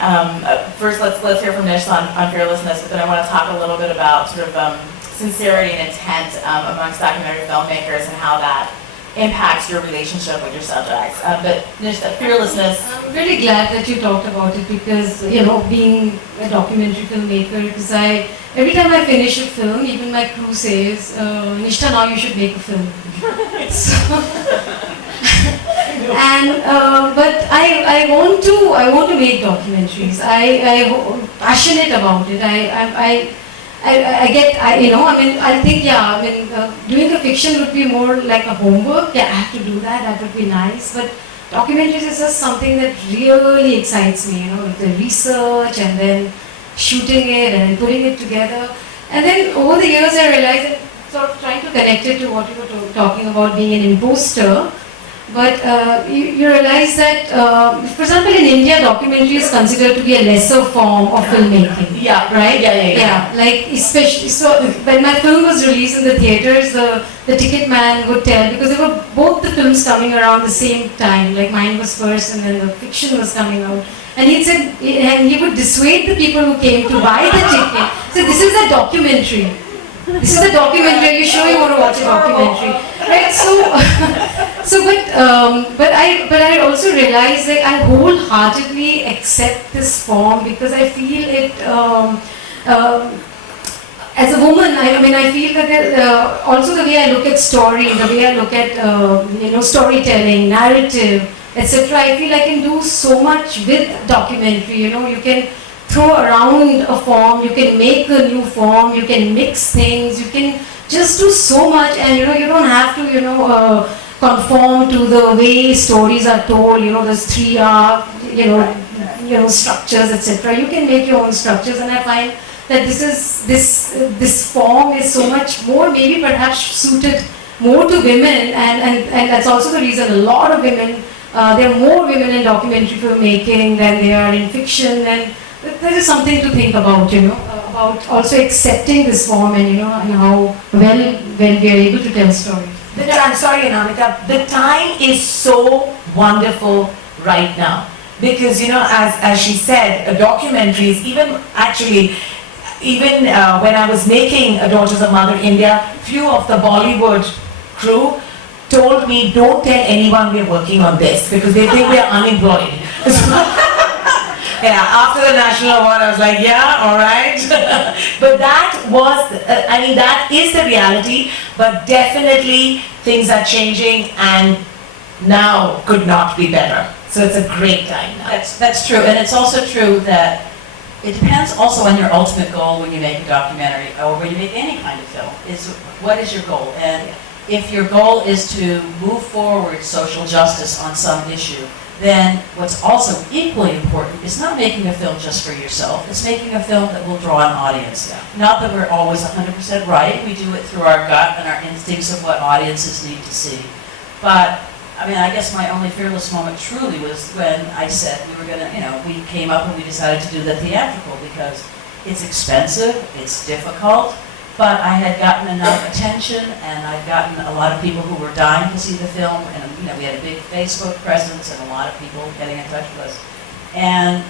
First, let's hear from Nishtha on fearlessness, but then I want to talk a little bit about sort of sincerity and intent amongst documentary filmmakers and how that impacts your relationship with your subjects. But Nishtha, fearlessness. I'm really glad that you talked about it because, being a documentary filmmaker, because every time I finish a film, even my crew says, Nishtha, now you should make a film. But I want to make documentaries. I'm passionate about it. Doing the fiction would be more like a homework. Yeah, I have to do that. That would be nice. But documentaries is just something that really excites me. With the research and then shooting it and putting it together. And then over the years, I realized that sort of trying to connect it to what you were talking about being an imposter. But you realize that, for example, in India, documentary is considered to be a lesser form of filmmaking. Yeah, right. Yeah. Like especially so, when my film was released in the theaters, the ticket man would tell, because there were both the films coming around the same time. Like mine was first, and then the fiction was coming out. And he said, and he would dissuade the people who came to buy the ticket. So this is a documentary. This is a documentary. Are you sure you want to watch a documentary? Right. But I also realized that I wholeheartedly accept this form because I feel it. As a woman, I feel that also the way I look at story, the way I look at storytelling, narrative, etc. I feel I can do so much with documentary. You can throw around a form, you can make a new form, you can mix things, you can just do so much, and you don't have to conform to the way stories are told. There's 3R structures, etc. You can make your own structures, and I find that this form is so much more, maybe perhaps suited more to women, and that's also the reason a lot of women, there are more women in documentary filmmaking than there are in fiction, and there is something to think about, about also accepting this form and how well we are able to tell stories. I'm sorry, Anamika, the time is so wonderful right now. Because, as she said, documentaries, even when I was making Daughters of Mother India, few of the Bollywood crew told me, don't tell anyone we're working on this, because they think we're unemployed. Yeah, after the national award, I was like, yeah, all right. But that was, that is the reality, but definitely things are changing, and now could not be better. So it's a great time now. That's true, and it's also true that it depends also on your ultimate goal when you make a documentary, or when you make any kind of film, is what is your goal? And if your goal is to move forward social justice on some issue, then what's also equally important is not making a film just for yourself, it's making a film that will draw an audience. Not that we're always 100% right, we do it through our gut and our instincts of what audiences need to see. But, I guess my only fearless moment truly was when I said we were gonna, we came up and we decided to do the theatrical because it's expensive, it's difficult, but I had gotten enough attention, and I'd gotten a lot of people who were dying to see the film, and we had a big Facebook presence and a lot of people getting in touch with us. And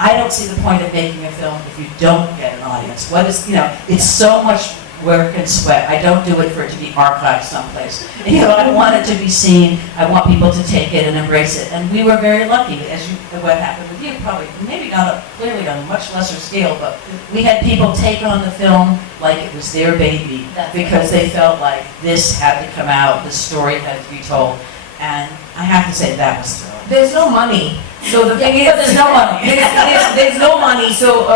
I don't see the point of making a film if you don't get an audience. What is, it's so much work and sweat. I don't do it for it to be archived someplace. I want it to be seen. I want people to take it and embrace it. And we were very lucky, what happened with you, probably, maybe clearly on a much lesser scale, but we had people take on the film like it was their baby because they felt like this had to come out, the story had to be told. And I have to say that was thrilling. There's no money. So the thing is, there's no money. There's no money. So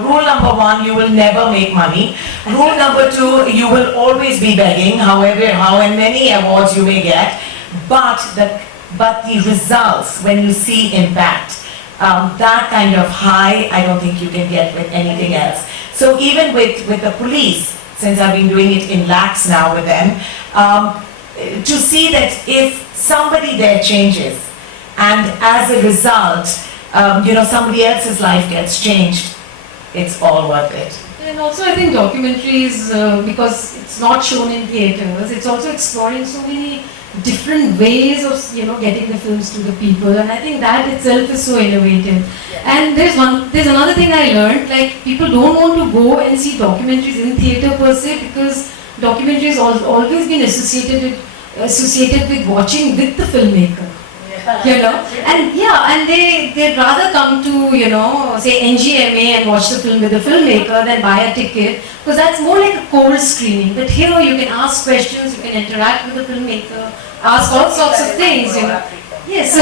rule number 1, you will never make money. Rule number 2, you will always be begging, how many awards you may get. But the results, when you see impact, that kind of high, I don't think you can get with anything else. So even with the police, since I've been doing it in lakhs now with them, to see that if somebody there changes, and as a result, somebody else's life gets changed, it's all worth it. And also I think documentaries, because it's not shown in theatres, it's also exploring so many different ways of getting the films to the people, and I think that itself is so innovative. And there's another thing I learned, like people don't want to go and see documentaries in theatre per se, because documentaries always been associated with watching with the filmmaker. And they'd rather come to, say NGMA and watch the film with the filmmaker than buy a ticket, because that's more like a cold screening. But here you can ask questions, you can interact with the filmmaker, ask all sorts of things, Yes.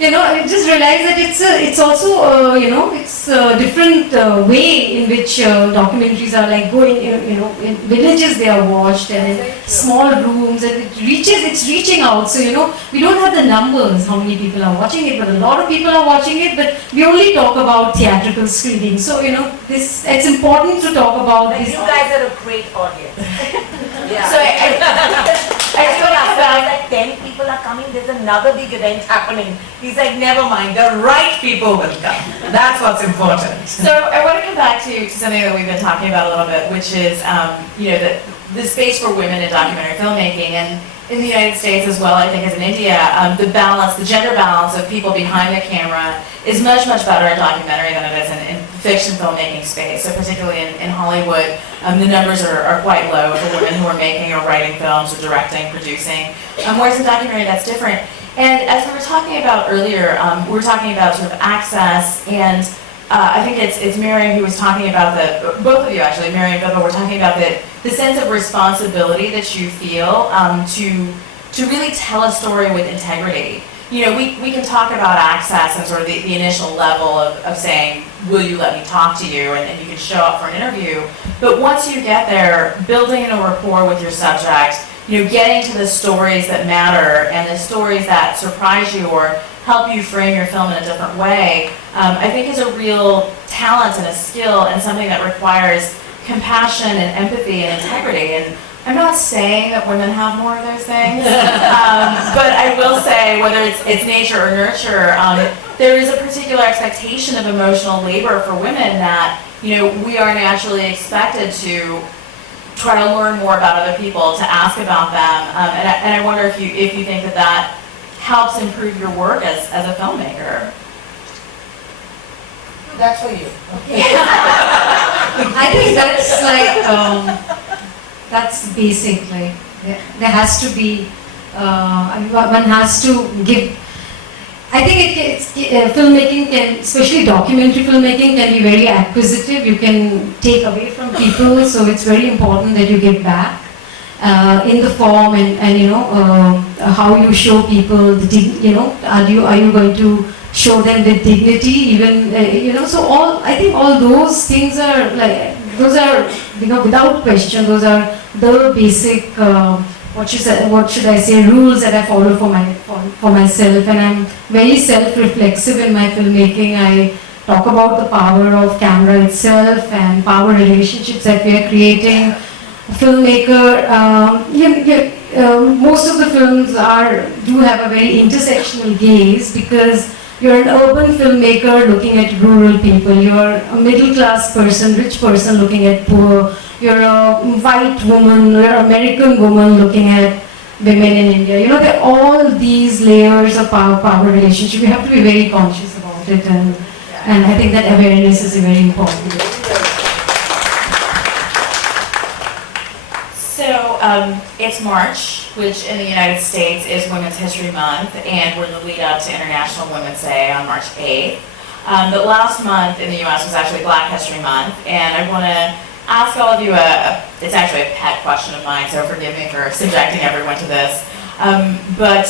I just realized that it's also, it's a different way in which documentaries are like going, in villages they are watched and in small rooms, and it's reaching out. So, we don't have the numbers, how many people are watching it, but a lot of people are watching it, but we only talk about theatrical screening. So, it's important to talk about this. You guys are a great audience. So I feel like 10 people are coming, there's another big event happening. He's like, never mind, the right people will come. That's what's important. So I want to come back to something that we've been talking about a little bit, which is the space for women in documentary filmmaking. And in the United States as well, I think as in India, the gender balance of people behind the camera is much, much better in documentary than it is in fiction filmmaking space. So particularly in Hollywood, the numbers are quite low for women who are making or writing films or directing, producing. Whereas in documentary, that's different. And as we were talking about earlier, we were talking about sort of access, and I think it's Mary who was talking about both of you actually, Mary and Vibha, were talking about the sense of responsibility that you feel to really tell a story with integrity. We can talk about access and sort of the initial level of saying, will you let me talk to you, and you can show up for an interview. But once you get there, building a rapport with your subject, getting to the stories that matter and the stories that surprise you or help you frame your film in a different way, I think is a real talent and a skill and something that requires compassion and empathy and integrity. And I'm not saying that women have more of those things, but I will say, whether it's nature or nurture, there is a particular expectation of emotional labor for women that we are naturally expected to try to learn more about other people, to ask about them, and I wonder if you think that helps improve your work as a filmmaker. That's for you. I think that's like that's basic. Like there has to be one has to give. I think filmmaking can, especially documentary filmmaking, can be very acquisitive. You can take away from people, so it's very important that you give back in the form and how you show people. Are you going to show them with dignity? Even so I think all those things are without question. Those are the basic. What should I say? Rules that I follow for myself, and I'm very self-reflexive in my filmmaking. I talk about the power of camera itself and power relationships that we are creating. A filmmaker, most of the films do have a very intersectional gaze, because you're an urban filmmaker looking at rural people. You're a middle-class person, rich person looking at poor. You're a white woman, you're an American woman looking at women in India. There are all these layers of power relationship. We have to be very conscious about about it, and I think that awareness is very important. So it's March, which in the United States is Women's History Month, and we're in the lead up to International Women's Day on March 8th. But last month in the US was actually Black History Month, and I want to ask all of you it's actually a pet question of mine, so forgive me for subjecting everyone to this. But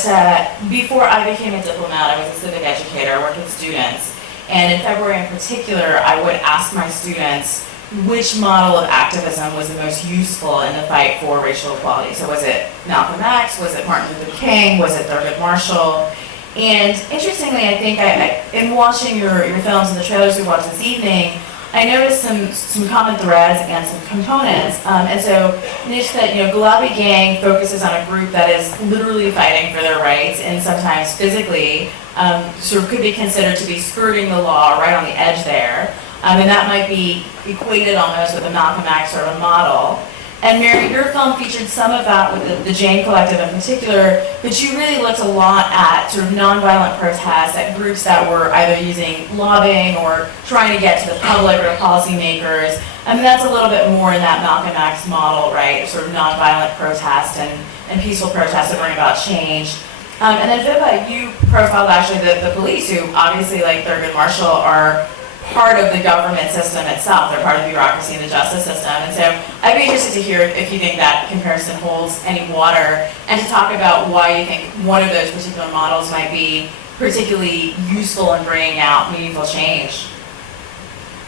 before I became a diplomat, I was a civic educator. I worked with students. And in February in particular, I would ask my students which model of activism was the most useful in the fight for racial equality. So was it Malcolm X? Was it Martin Luther King? Was it Thurgood Marshall? And interestingly, I think in watching your films and the trailers we watched this evening, I noticed some common threads and some components. And so, Nishtha, Gulabi Gang focuses on a group that is literally fighting for their rights and sometimes physically sort of could be considered to be skirting the law right on the edge there. And that might be equated almost with a Malcolm X sort of model. And Mary, your film featured some of that with the Jain Collective in particular, but you really looked a lot at sort of nonviolent protests, at groups that were either using lobbying or trying to get to the public or policymakers. I mean, that's a little bit more in that Malcolm X model, right? Sort of nonviolent protest and peaceful protest to bring about change. And then Vibha, you profiled actually the police, who obviously, like Thurgood Marshall, are part of the government system itself. They're part of the bureaucracy and the justice system. And so I'd be interested to hear if you think that comparison holds any water, and to talk about why you think one of those particular models might be particularly useful in bringing out meaningful change.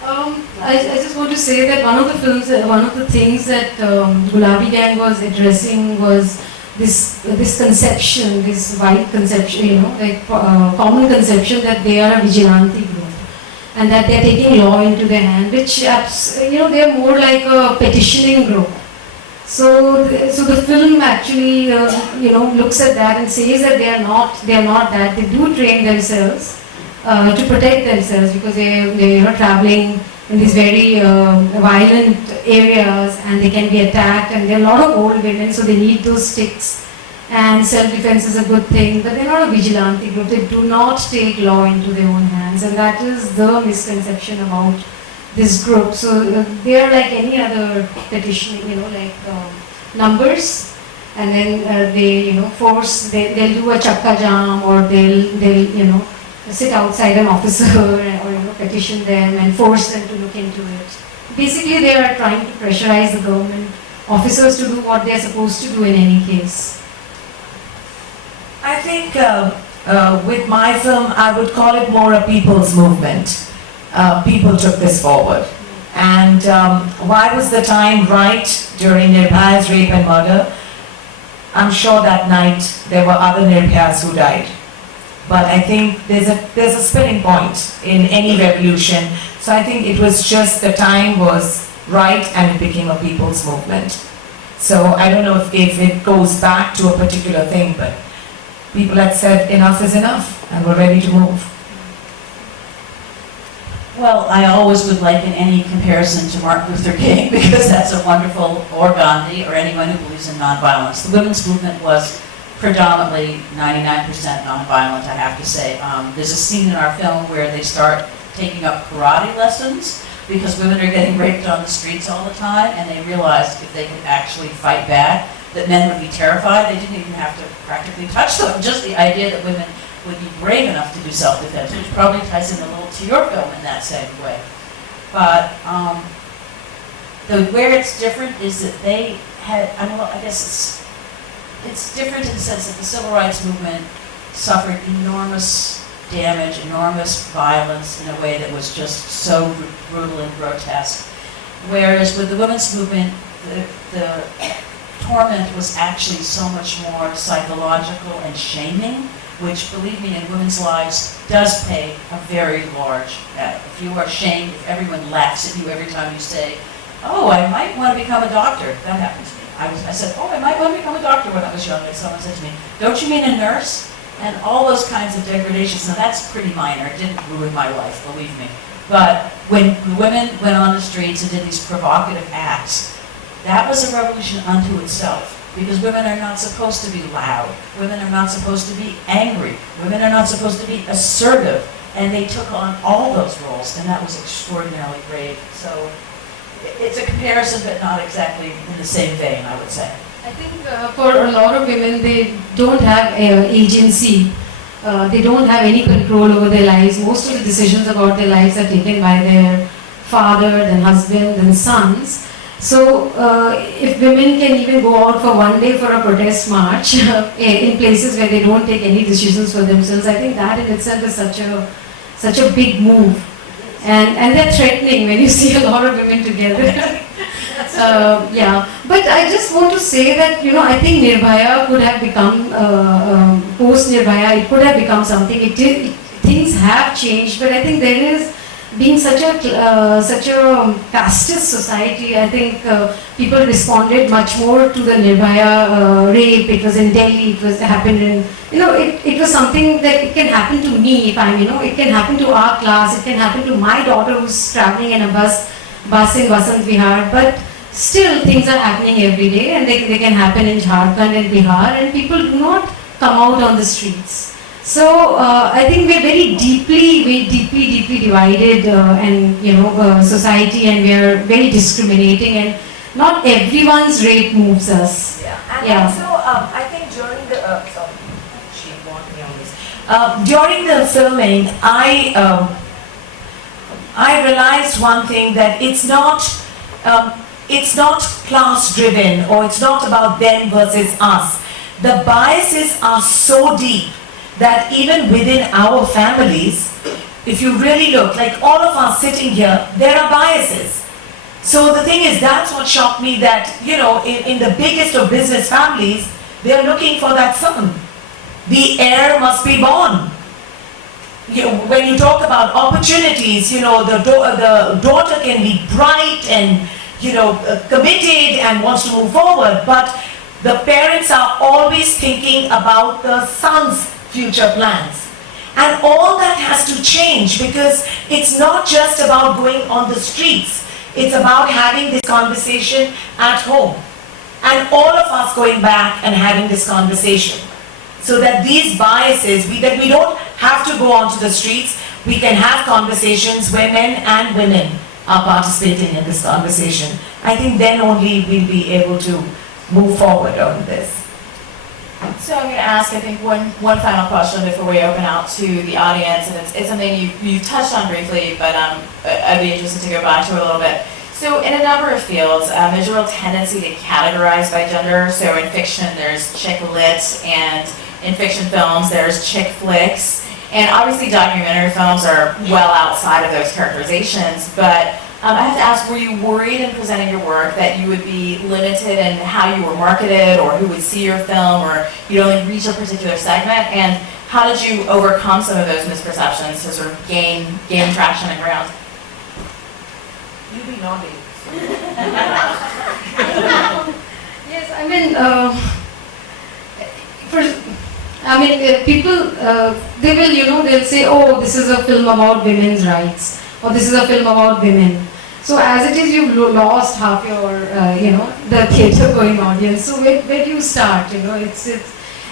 I just want to say that one of the things that Gulabi Gang was addressing was this conception, this wide conception, common conception that they are a vigilante group, and that they're taking law into their hand, which, they're more like a petitioning group. So the film actually, looks at that and says that they are not that. They do train themselves to protect themselves, because they're traveling in these very violent areas, and they can be attacked, and there are a lot of old women, so they need those sticks. And self-defense is a good thing, but they're not a vigilante group. They do not take law into their own hands, and that is the misconception about this group. So they are like any other petitioning, like numbers, and then they'll do a chakka jam, or they'll sit outside an officer or petition them and force them to look into it. Basically, they are trying to pressurize the government officers to do what they are supposed to do in any case. I think with my film, I would call it more a people's movement. People took this forward. And why was the time right during Nirbhaya's rape and murder? I'm sure that night there were other Nirbhayas who died. But I think there's a spinning point in any revolution. So I think it was just the time was right, and it became a people's movement. So I don't know if it goes back to a particular thing, but people had said enough is enough, and we're ready to move. Well, I always would liken any comparison to Martin Luther King, because that's a wonderful, or Gandhi, or anyone who believes in nonviolence. The women's movement was predominantly 99% nonviolent, I have to say. There's a scene in our film where they start taking up karate lessons, because women are getting raped on the streets all the time, and they realized if they could actually fight back, that men would be terrified. They didn't even have to practically touch them. Just the idea that women would be brave enough to do self-defense, which probably ties in a little to your film in that same way. But where it's different is that they had, I guess it's different in the sense that the civil rights movement suffered enormous damage, enormous violence in a way that was just so brutal and grotesque. Whereas with the women's movement, the torment was actually so much more psychological and shaming, which, believe me, in women's lives does pay a very large debt. If you are shamed, if everyone laughs at you every time you say, oh, I might want to become a doctor. That happened to me. I said, oh, I might want to become a doctor when I was young, and someone said to me, don't you mean a nurse? And all those kinds of degradations. Now that's pretty minor. It didn't ruin my life, believe me. But when women went on the streets and did these provocative acts, that was a revolution unto itself. Because women are not supposed to be loud. Women are not supposed to be angry. Women are not supposed to be assertive. and they took on all those roles, and that was extraordinarily brave. So it's a comparison, but not exactly in the same vein, I would say. I think for a lot of women, they don't have agency. They don't have any control over their lives. Most of the decisions about their lives are taken by their father, then husband, then sons. So if women can even go out for one day for a protest march in places where they don't take any decisions for themselves, I think that in itself is such a big move. And they're threatening when you see a lot of women together. Yeah, but I just want to say that, you know, I think Nirbhaya could have become, post-Nirbhaya, it could have become something. Things have changed, but I think there is, being such a casteist society, I think people responded much more to the Nirbhaya rape. It was in Delhi, it happened in, you know, it was something that it can happen to me if I'm, you know, it can happen to our class, it can happen to my daughter who's traveling in a bus in Vasant Vihar, but still things are happening every day, and they can happen in Jharkhand and Bihar, and people do not come out on the streets. So I think we're very deeply divided and, you know, society, and we are very discriminating, and not everyone's rape moves us. Yeah, and also I think during the during the filming, I realized one thing, that it's not class driven, or it's not about them versus us. The biases are so deep that even within our families, if you really look, like all of us sitting here, there are biases. So the thing is, that's what shocked me, that, you know, in the biggest of business families, they're looking for that son. The heir must be born. When you talk about opportunities, you know, the daughter can be bright and, you know, committed and wants to move forward, but the parents are always thinking about the son's future plans. And all that has to change, because it's not just about going on the streets. It's about having this conversation at home. And all of us going back and having this conversation. So that these biases, that we don't have to go onto the streets, we can have conversations where men and women are participating in this conversation. I think then only we'll be able to move forward on this. So I'm going to ask, I think, one final question before we open out to the audience, and it's something you touched on briefly, but I'd be interested to go back to a little bit. So in a number of fields, there's a real tendency to categorize by gender. So in fiction, there's chick lit, and in fiction films, there's chick flicks. And obviously documentary films are well outside of those characterizations, but I have to ask, were you worried in presenting your work that you would be limited in how you were marketed, or who would see your film, or you'd only reach a particular segment? And how did you overcome some of those misperceptions to sort of gain traction and ground? You be naughty. Yes, I mean, people, they will, you know, they'll say, oh, this is a film about women's rights, or this is a film about women. So as it is, you've lost half your, you know, the theatre going audience. So where do you start? You know, it's,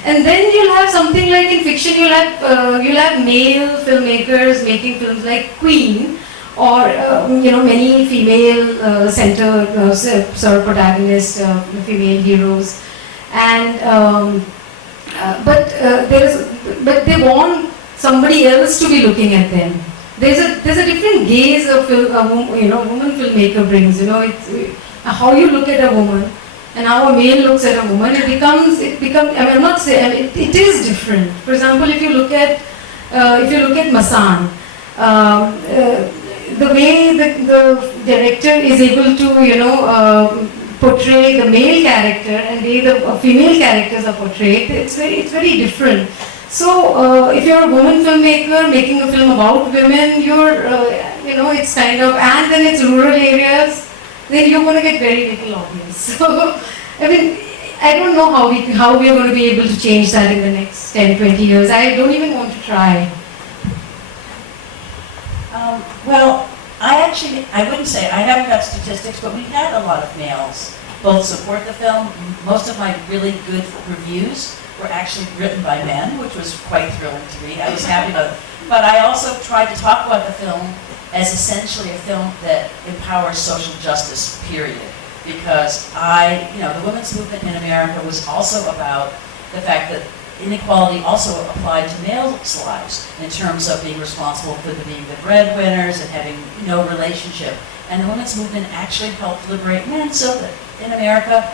and then you'll have something like in fiction, you'll have male filmmakers making films like Queen, or you know, many female centered sort of protagonists, female heroes, and but they want somebody else to be looking at them. There's a different gaze of you know, woman filmmaker brings. You know, it's how you look at a woman and how a male looks at a woman. It becomes. I mean, I'm not saying it is different. For example, if you look at Masan, the way the director is able to, you know, portray the male character and the way the female characters are portrayed, it's very different. So if you're a woman filmmaker making a film about women, you're, you know, it's kind of, and then it's rural areas, then you're going to get very little audience. So, I mean, I don't know how we are going to be able to change that in the next 10, 20 years. I don't even want to try. Well, I wouldn't say, I haven't got statistics, but we've had a lot of males both support the film. Most of my really good reviews were actually written by men, which was quite thrilling to me. I was happy about it. But I also tried to talk about the film as essentially a film that empowers social justice, period. Because the women's movement in America was also about the fact that inequality also applied to males' lives in terms of being responsible for being the breadwinners and having no relationship. And the women's movement actually helped liberate men so that in America,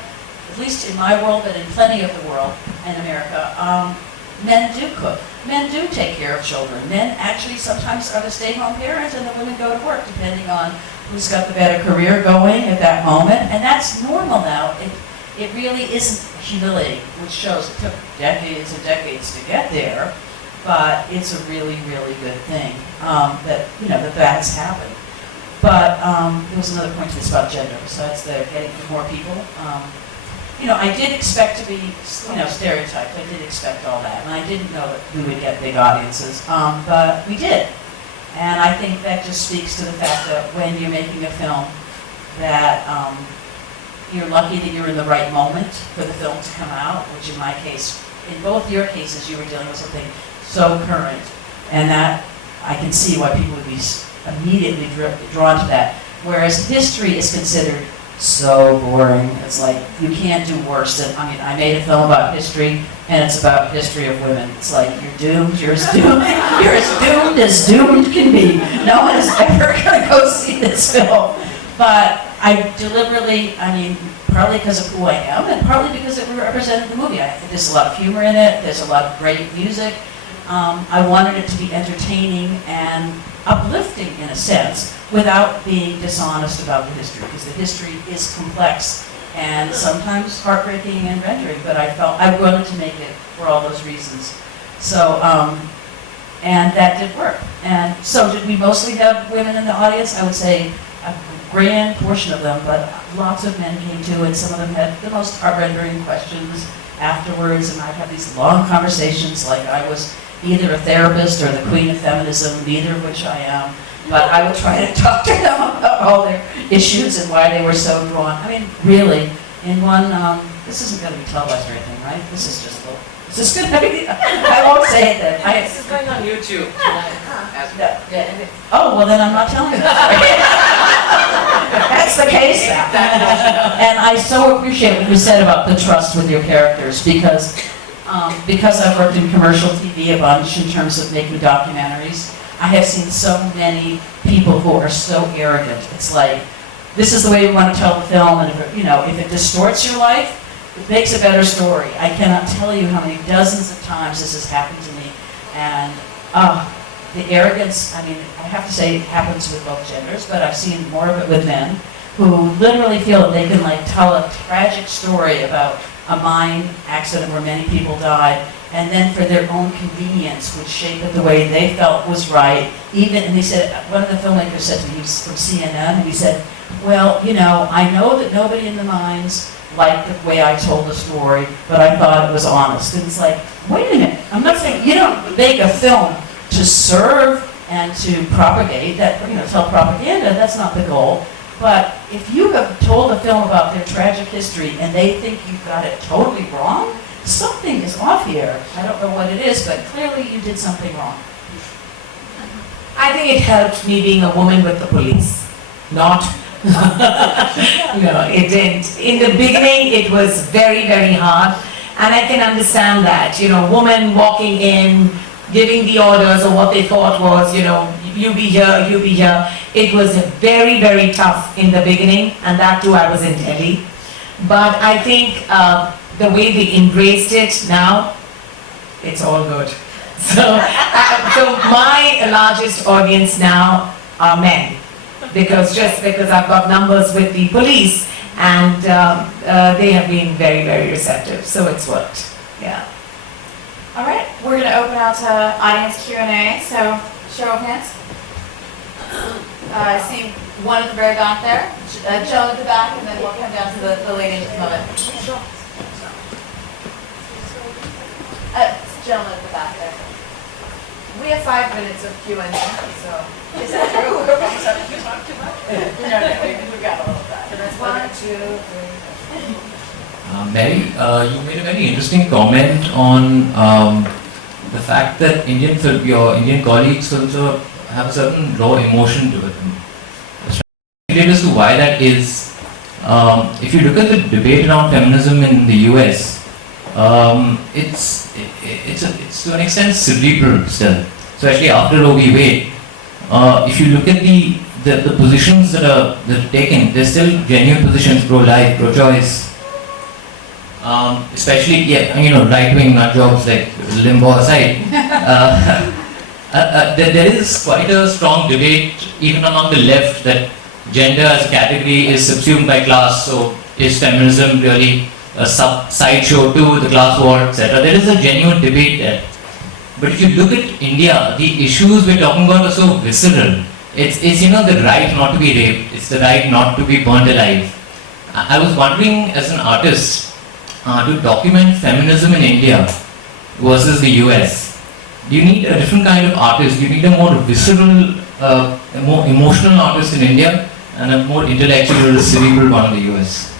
at least in my world, but in plenty of the world in America, men do cook. Men do take care of children. Men actually sometimes are the stay-at-home parents and the women go to work depending on who's got the better career going at that moment. And that's normal now. It really isn't humiliating, which shows it took decades and decades to get there, but it's a really, really good thing that has happened. But there was another point to this about gender, besides the getting to more people. I did expect to be, stereotyped. I did expect all that, and I didn't know that we would get big audiences, but we did. And I think that just speaks to the fact that when you're making a film, that you're lucky that you're in the right moment for the film to come out, which in my case, in both your cases, you were dealing with something so current, and that I can see why people would be immediately drawn to that. Whereas history is considered so boring. It's like, you can't do worse than, I made a film about history, and it's about history of women. It's like, you're doomed, you're as doomed as doomed can be. No one is ever gonna go see this film. But I deliberately, partly because of who I am, and partly because it represented the movie. There's a lot of humor in it, there's a lot of great music. I wanted it to be entertaining and uplifting in a sense, without being dishonest about the history, because the history is complex and sometimes heartbreaking and rendering, but I felt I wanted to make it for all those reasons. So, and that did work. And so did we mostly have women in the audience? I would say a grand portion of them, but lots of men came too, and some of them had the most heart-rendering questions afterwards, and I'd have these long conversations like I was either a therapist or the queen of feminism, neither of which I am, but I would try to talk to them about all their issues and why they were so drawn. Really, in one, this isn't going to be televised or anything, right? This is just a little, is this going to be, I won't say it then. This is going on YouTube tonight. Oh, well then I'm not telling you. That's the case. And I so appreciate what you said about the trust with your characters, because I've worked in commercial TV a bunch in terms of making documentaries, I have seen so many people who are so arrogant. It's like, this is the way we want to tell the film, and if it distorts your life, it makes a better story. I cannot tell you how many dozens of times this has happened to me, and the arrogance, I have to say it happens with both genders, but I've seen more of it with men, who literally feel that they can tell a tragic story about a mine accident where many people died, and then for their own convenience would shape it the way they felt was right. And he said, one of the filmmakers said to me, he was from CNN, and he said, well, I know that nobody in the mines liked the way I told the story, but I thought it was honest. And it's like, wait a minute, I'm not saying, you don't make a film to serve and to propagate, tell propaganda, that's not the goal. But if you have told a film about their tragic history and they think you've got it totally wrong, something is off here. I don't know what it is, but clearly you did something wrong. I think it helped me being a woman with the police. Not, no, it didn't. In the beginning, it was very, very hard. And I can understand that, woman walking in, giving the orders or what they thought was, you be here, you be here. It was very, very tough in the beginning, and that too I was in Delhi. But I think the way they embraced it now, it's all good. So my largest audience now are men, because I've got numbers with the police, and they have been very, very receptive. So it's worked. Yeah. All right, we're going to open out to audience Q&A. So show of hands. I see one at the very back there, Joe at the back, and then we'll come down to the lady in just a moment. Gentleman at the back there. We have 5 minutes of Q&A, so is that true? No, we've got a little time. 1, 2, 3. Mary, you made a very interesting comment on the fact that your Indian colleagues also have a certain raw emotion to it. As to why that is, if you look at the debate around feminism in the US, it's to an extent cerebral still, especially after Roe v. Wade. If you look at the positions that are taken, they're still genuine positions, pro-life, pro-choice. Especially, right-wing nut jobs like Limbaugh aside, there is quite a strong debate even among the left that gender as a category is subsumed by class. So is feminism really a sideshow to the class war, etc.? There is a genuine debate there. But if you look at India, the issues we're talking about are so visceral. It's the right not to be raped. It's the right not to be burned alive. I was wondering, as an artist, to document feminism in India versus the US, do you need a different kind of artist? Do you need a more visceral, a more emotional artist in India and a more intellectual, cerebral one in the US?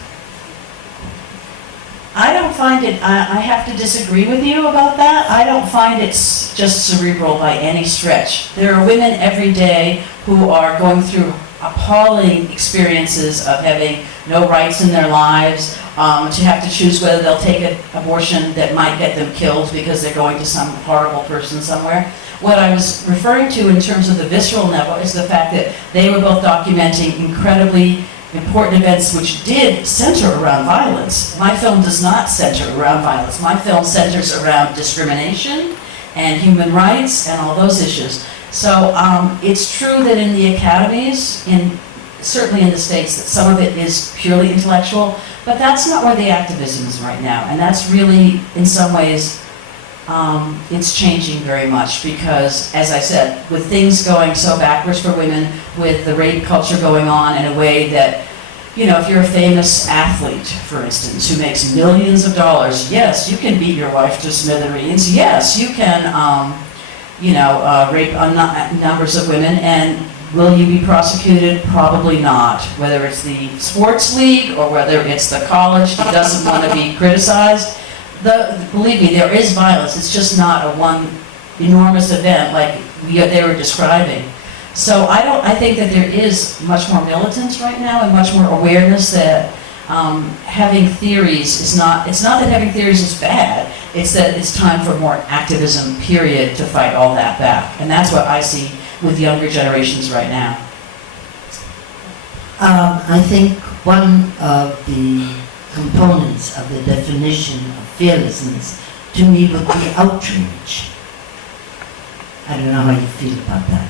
I don't find it, I have to disagree with you about that. I don't find it's just cerebral by any stretch. There are women every day who are going through appalling experiences of having no rights in their lives, to have to choose whether they'll take an abortion that might get them killed because they're going to some horrible person somewhere. What I was referring to in terms of the visceral level is the fact that they were both documenting incredibly important events which did center around violence. My film does not center around violence. My film centers around discrimination and human rights and all those issues. So it's true that in the academies, certainly in the States, that some of it is purely intellectual, but that's not where the activism is right now. And that's really, in some ways, it's changing very much because, as I said, with things going so backwards for women, with the rape culture going on in a way that, if you're a famous athlete, for instance, who makes millions of dollars, yes, you can beat your wife to smithereens. Yes, you can, rape numbers of women, and will you be prosecuted? Probably not. Whether it's the sports league or whether it's the college that doesn't want to be criticized. Believe me, there is violence. It's just not a one enormous event like they were describing. So I think that there is much more militance right now and much more awareness that having theories is not, it's not that having theories is bad, it's that it's time for more activism, period, to fight all that back. And that's what I see with younger generations right now. I think one of the components of the definition of fearlessness to me would be outrage. I don't know how you feel about that.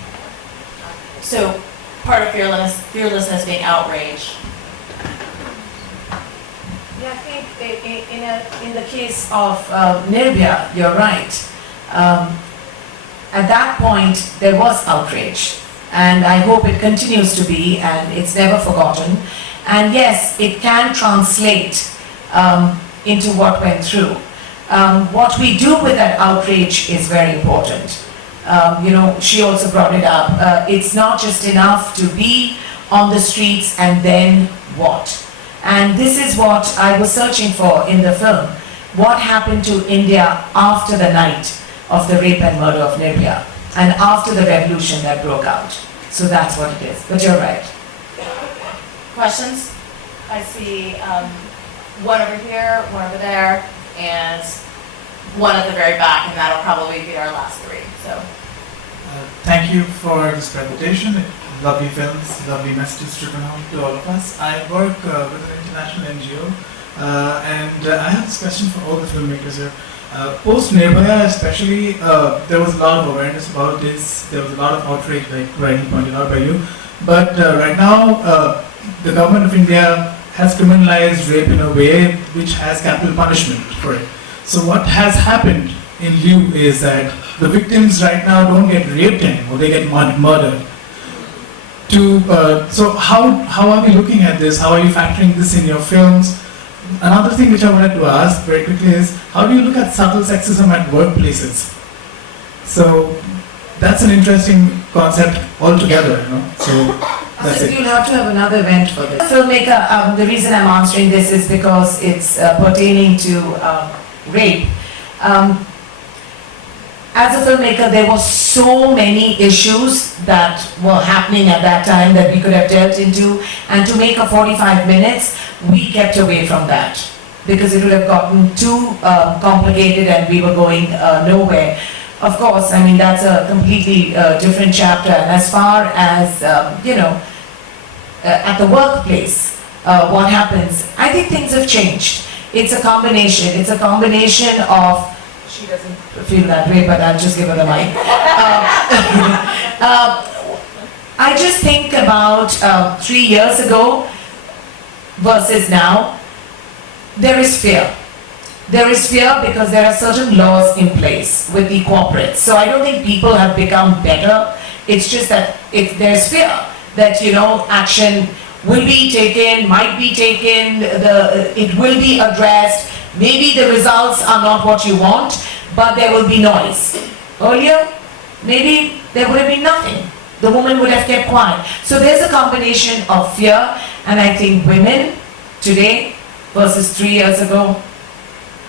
So part of fearlessness being outrage. Yeah, I think in the case of Nirbhaya, you're right. At that point, there was outrage, and I hope it continues to be, and it's never forgotten. And yes, it can translate into what went through. What we do with that outrage is very important. She also brought it up. It's not just enough to be on the streets and then what? And this is what I was searching for in the film. What happened to India after the night of the rape and murder of Nirbhaya and after the revolution that broke out? So that's what it is. But you're right. Questions? I see one over here, one over there, and one at the very back, and that'll probably be our last three. So, thank you for this presentation. Lovely films, lovely messages driven home to all of us. I work with an international NGO, and I have this question for all the filmmakers here. Post Nirbhaya especially, there was a lot of awareness about this. There was a lot of outrage, like rightly pointed out by you. But right now, the government of India has criminalized rape in a way which has capital punishment for it. So what has happened in lieu is that the victims right now don't get raped anymore, they get murdered. So how are we looking at this? How are you factoring this in your films? Another thing which I wanted to ask very quickly is, how do you look at subtle sexism at workplaces? So that's an interesting concept altogether, So That's it. You'll have to have another event for this. Filmmaker, the reason I'm answering this is because it's pertaining to rape. As a filmmaker, there were so many issues that were happening at that time that we could have delved into, and to make a 45 minutes, we kept away from that because it would have gotten too complicated and we were going nowhere. Of course, I mean, that's a completely different chapter, and as far as, at the workplace, what happens, I think things have changed. It's a combination of, she doesn't feel that way, but I'll just give her the mic. I just think about 3 years ago versus now, there is fear. There is fear because there are certain laws in place with the corporates. So I don't think people have become better. It's just that there's fear that, action will be taken, might be taken, it will be addressed. Maybe the results are not what you want, but there will be noise. Earlier, maybe there would have been nothing. The woman would have kept quiet. So there's a combination of fear, and I think women today versus 3 years ago,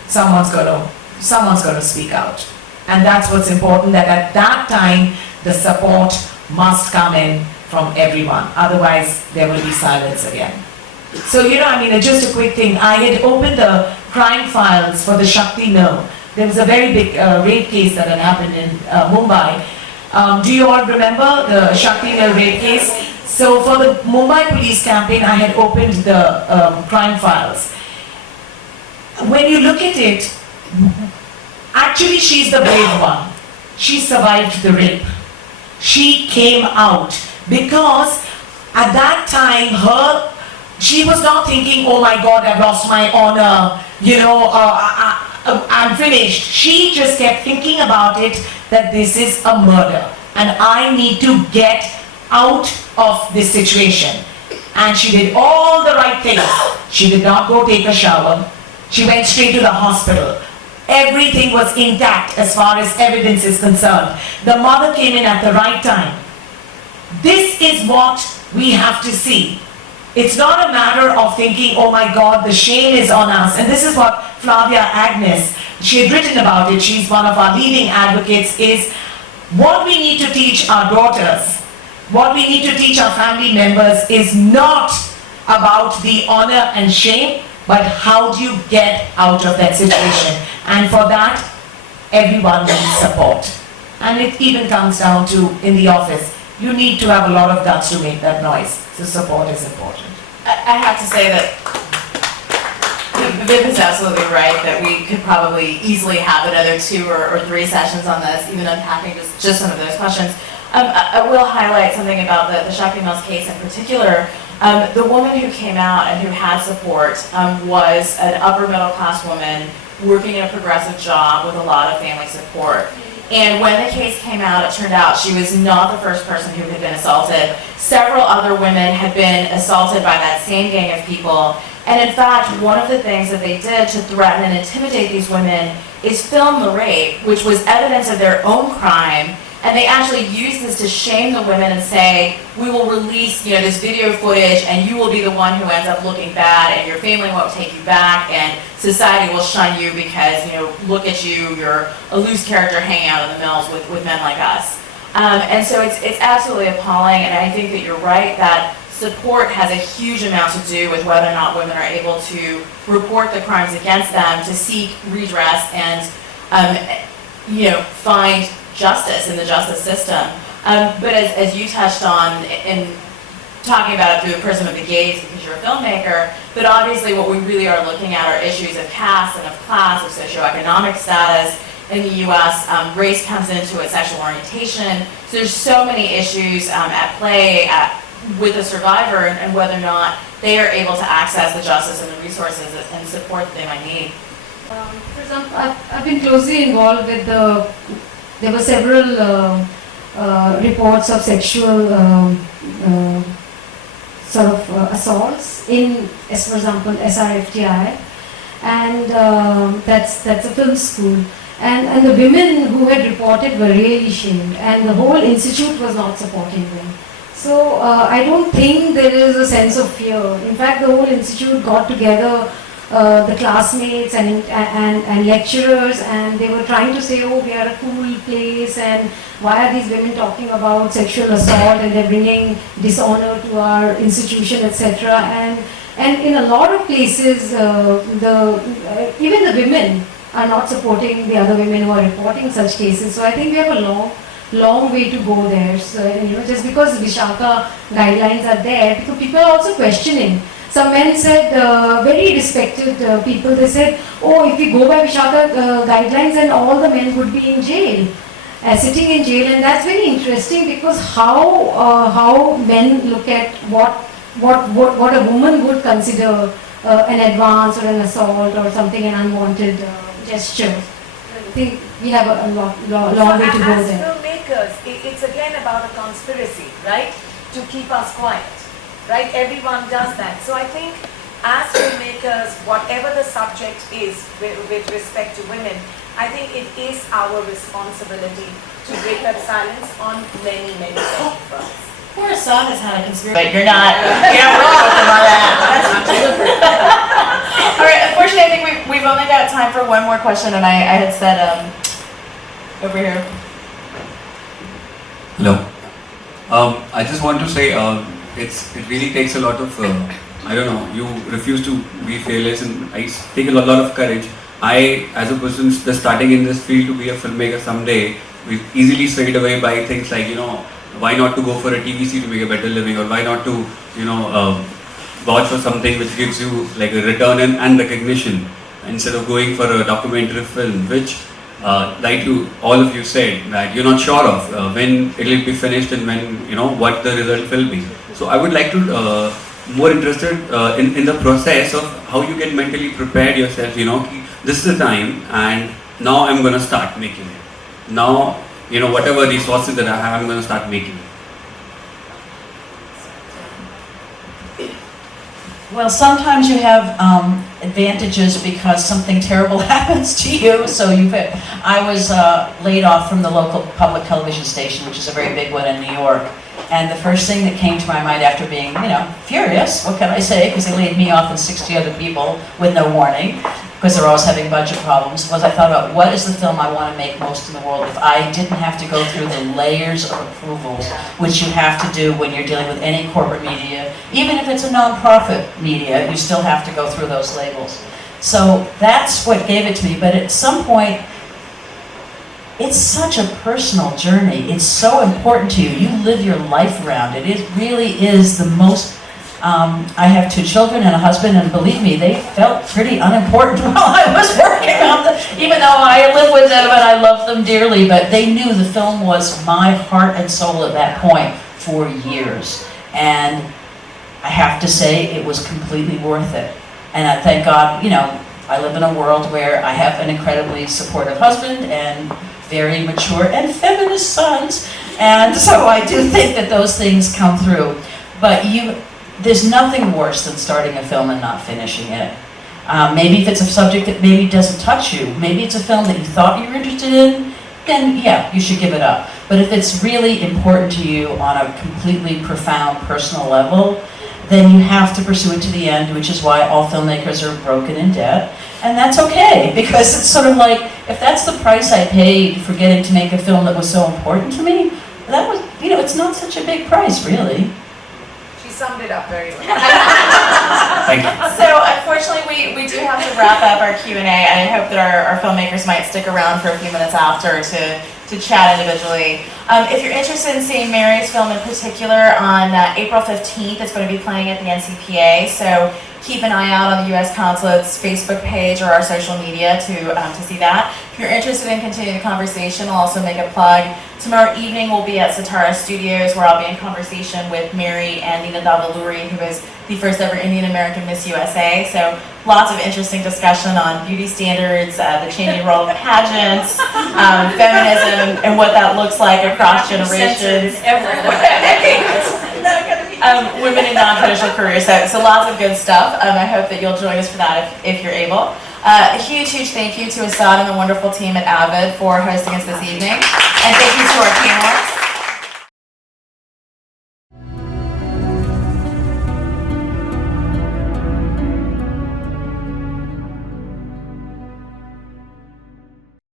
someone's got to speak out. And that's what's important, that at that time, the support must come in from everyone. Otherwise, there will be silence again. So, just a quick thing. I had opened the crime files for the Shakti Mill. There was a very big rape case that had happened in Mumbai. Do you all remember the Shakti Mill rape case? So for the Mumbai police campaign, I had opened the crime files. When you look at it, actually she's the brave one. She survived the rape. She came out because at that time she was not thinking, oh my God, I've lost my honor, I'm finished. She just kept thinking about it, that this is a murder and I need to get out of this situation. And she did all the right things. She did not go take a shower. She went straight to the hospital. Everything was intact as far as evidence is concerned. The mother came in at the right time. This is what we have to see. It's not a matter of thinking, oh my God, the shame is on us. And this is what Flavia Agnes, she had written about it, she's one of our leading advocates, is what we need to teach our daughters, what we need to teach our family members is not about the honor and shame, but how do you get out of that situation? And for that, everyone needs support. And it even comes down to, in the office, you need to have a lot of guts to make that noise. So support is important. I have to say that Viv is absolutely right that we could probably easily have another 2 or 3 sessions on this, even unpacking just some of those questions. I will highlight something about the Shakti Mills case in particular. The woman who came out and who had support was an upper middle class woman working in a progressive job with a lot of family support. And when the case came out, it turned out she was not the first person who had been assaulted. Several other women had been assaulted by that same gang of people. And in fact, one of the things that they did to threaten and intimidate these women is film the rape, which was evidence of their own crime. And they actually used this to shame the women and say, we will release, this video footage and you will be the one who ends up looking bad and your family won't take you back and society will shun you because, look at you, you're a loose character hanging out in the mills with men like us. And so it's absolutely appalling, and I think that you're right that support has a huge amount to do with whether or not women are able to report the crimes against them, to seek redress and, find justice in the justice system. But as you touched on in talking about it through the prism of the gaze because you're a filmmaker, but obviously what we really are looking at are issues of caste and of class, of socioeconomic status. In the US, race comes into it, sexual orientation. So there's so many issues at play with the survivor and whether or not they are able to access the justice and the resources and support that they might need. For example, I've been closely involved with there were several reports of sexual assaults in, as for example, SRFTI, and that's a film school. And the women who had reported were really shamed, and the whole institute was not supporting them. So I don't think there is a sense of fear. In fact, the whole institute got together, the classmates and lecturers, and they were trying to say, oh, we are a cool place, and why are these women talking about sexual assault, and they're bringing dishonor to our institution, etc. And in a lot of places, even the women are not supporting the other women who are reporting such cases. So I think we have a long way to go there. So, just because Vishaka guidelines are there, because people are also questioning. Some men said, very respected people, they said, oh, if we go by Vishaka guidelines, then all the men would be in jail, sitting in jail. And that's very interesting, because how men look at what a woman would consider an advance or an assault or something, an unwanted gesture. I think we have a long way to go as there. filmmakers, it's again about a conspiracy, right? To keep us quiet, right? Everyone does that. So I think as filmmakers, whatever the subject is with respect to women, I think it is our responsibility to break that silence on many fronts. Poor Assad has had a conspiracy. But you're not wrong with him on that. That's deliberate. All right, unfortunately, I think we've only got time for one more question, and I had said over here. Hello. I just want to say it really takes a lot of, I don't know, you refuse to be fearless, and I take a lot of courage. I, as a person just starting in this field to be a filmmaker someday, we easily swayed away by things like, why not to go for a TVC to make a better living, or why not to, watch for something which gives you like a return and recognition, instead of going for a documentary film, which, like all of you said, that you're not sure of when it will be finished and when, what the result will be. So I would like to, more interested in the process of how you get mentally prepared yourself, this is the time, and now I'm going to start making it. Now, whatever resources that I have, I'm going to start making it. Well, sometimes you have advantages because something terrible happens to you. So I was laid off from the local public television station, which is a very big one in New York. And the first thing that came to my mind after being, furious, what can I say, because they laid me off and 60 other people with no warning, because they're always having budget problems, was I thought about what is the film I want to make most in the world if I didn't have to go through the layers of approvals, which you have to do when you're dealing with any corporate media. Even if it's a non-profit media, you still have to go through those labels. So that's what gave it to me, but at some point, it's such a personal journey. It's so important to you. You live your life around it. It really is the most. I have 2 children and a husband, and believe me, they felt pretty unimportant while I was working on them, even though I live with them and I love them dearly, but they knew the film was my heart and soul at that point for years. And I have to say it was completely worth it. And I thank God, I live in a world where I have an incredibly supportive husband and very mature and feminist sons, and so I do think that those things come through. But there's nothing worse than starting a film and not finishing it. Maybe if it's a subject that maybe doesn't touch you, maybe it's a film that you thought you were interested in, then yeah, you should give it up. But if it's really important to you on a completely profound personal level, then you have to pursue it to the end, which is why all filmmakers are broken in debt. And that's okay, because it's sort of like, if that's the price I paid for getting to make a film that was so important to me, that was, it's not such a big price, really. She summed it up very well. Thank you. So unfortunately, we do have to wrap up our Q&A, and I hope that our filmmakers might stick around for a few minutes after to chat individually. If you're interested in seeing Mary's film in particular, on April 15th, it's going to be playing at the NCPA, so keep an eye out on the U.S. Consulate's Facebook page or our social media to see that. If you're interested in continuing the conversation, I'll also make a plug. Tomorrow evening we'll be at Satara Studios, where I'll be in conversation with Mary and Nina Davaluri, who is the first ever Indian American Miss USA. So lots of interesting discussion on beauty standards, the changing role of pageants, feminism, and what that looks like across generations. Women in non-traditional careers. So lots of good stuff. I hope that you'll join us for that if you're able. A huge thank you to Assad and the wonderful team at Avid for hosting us this evening. And thank you to our panelists.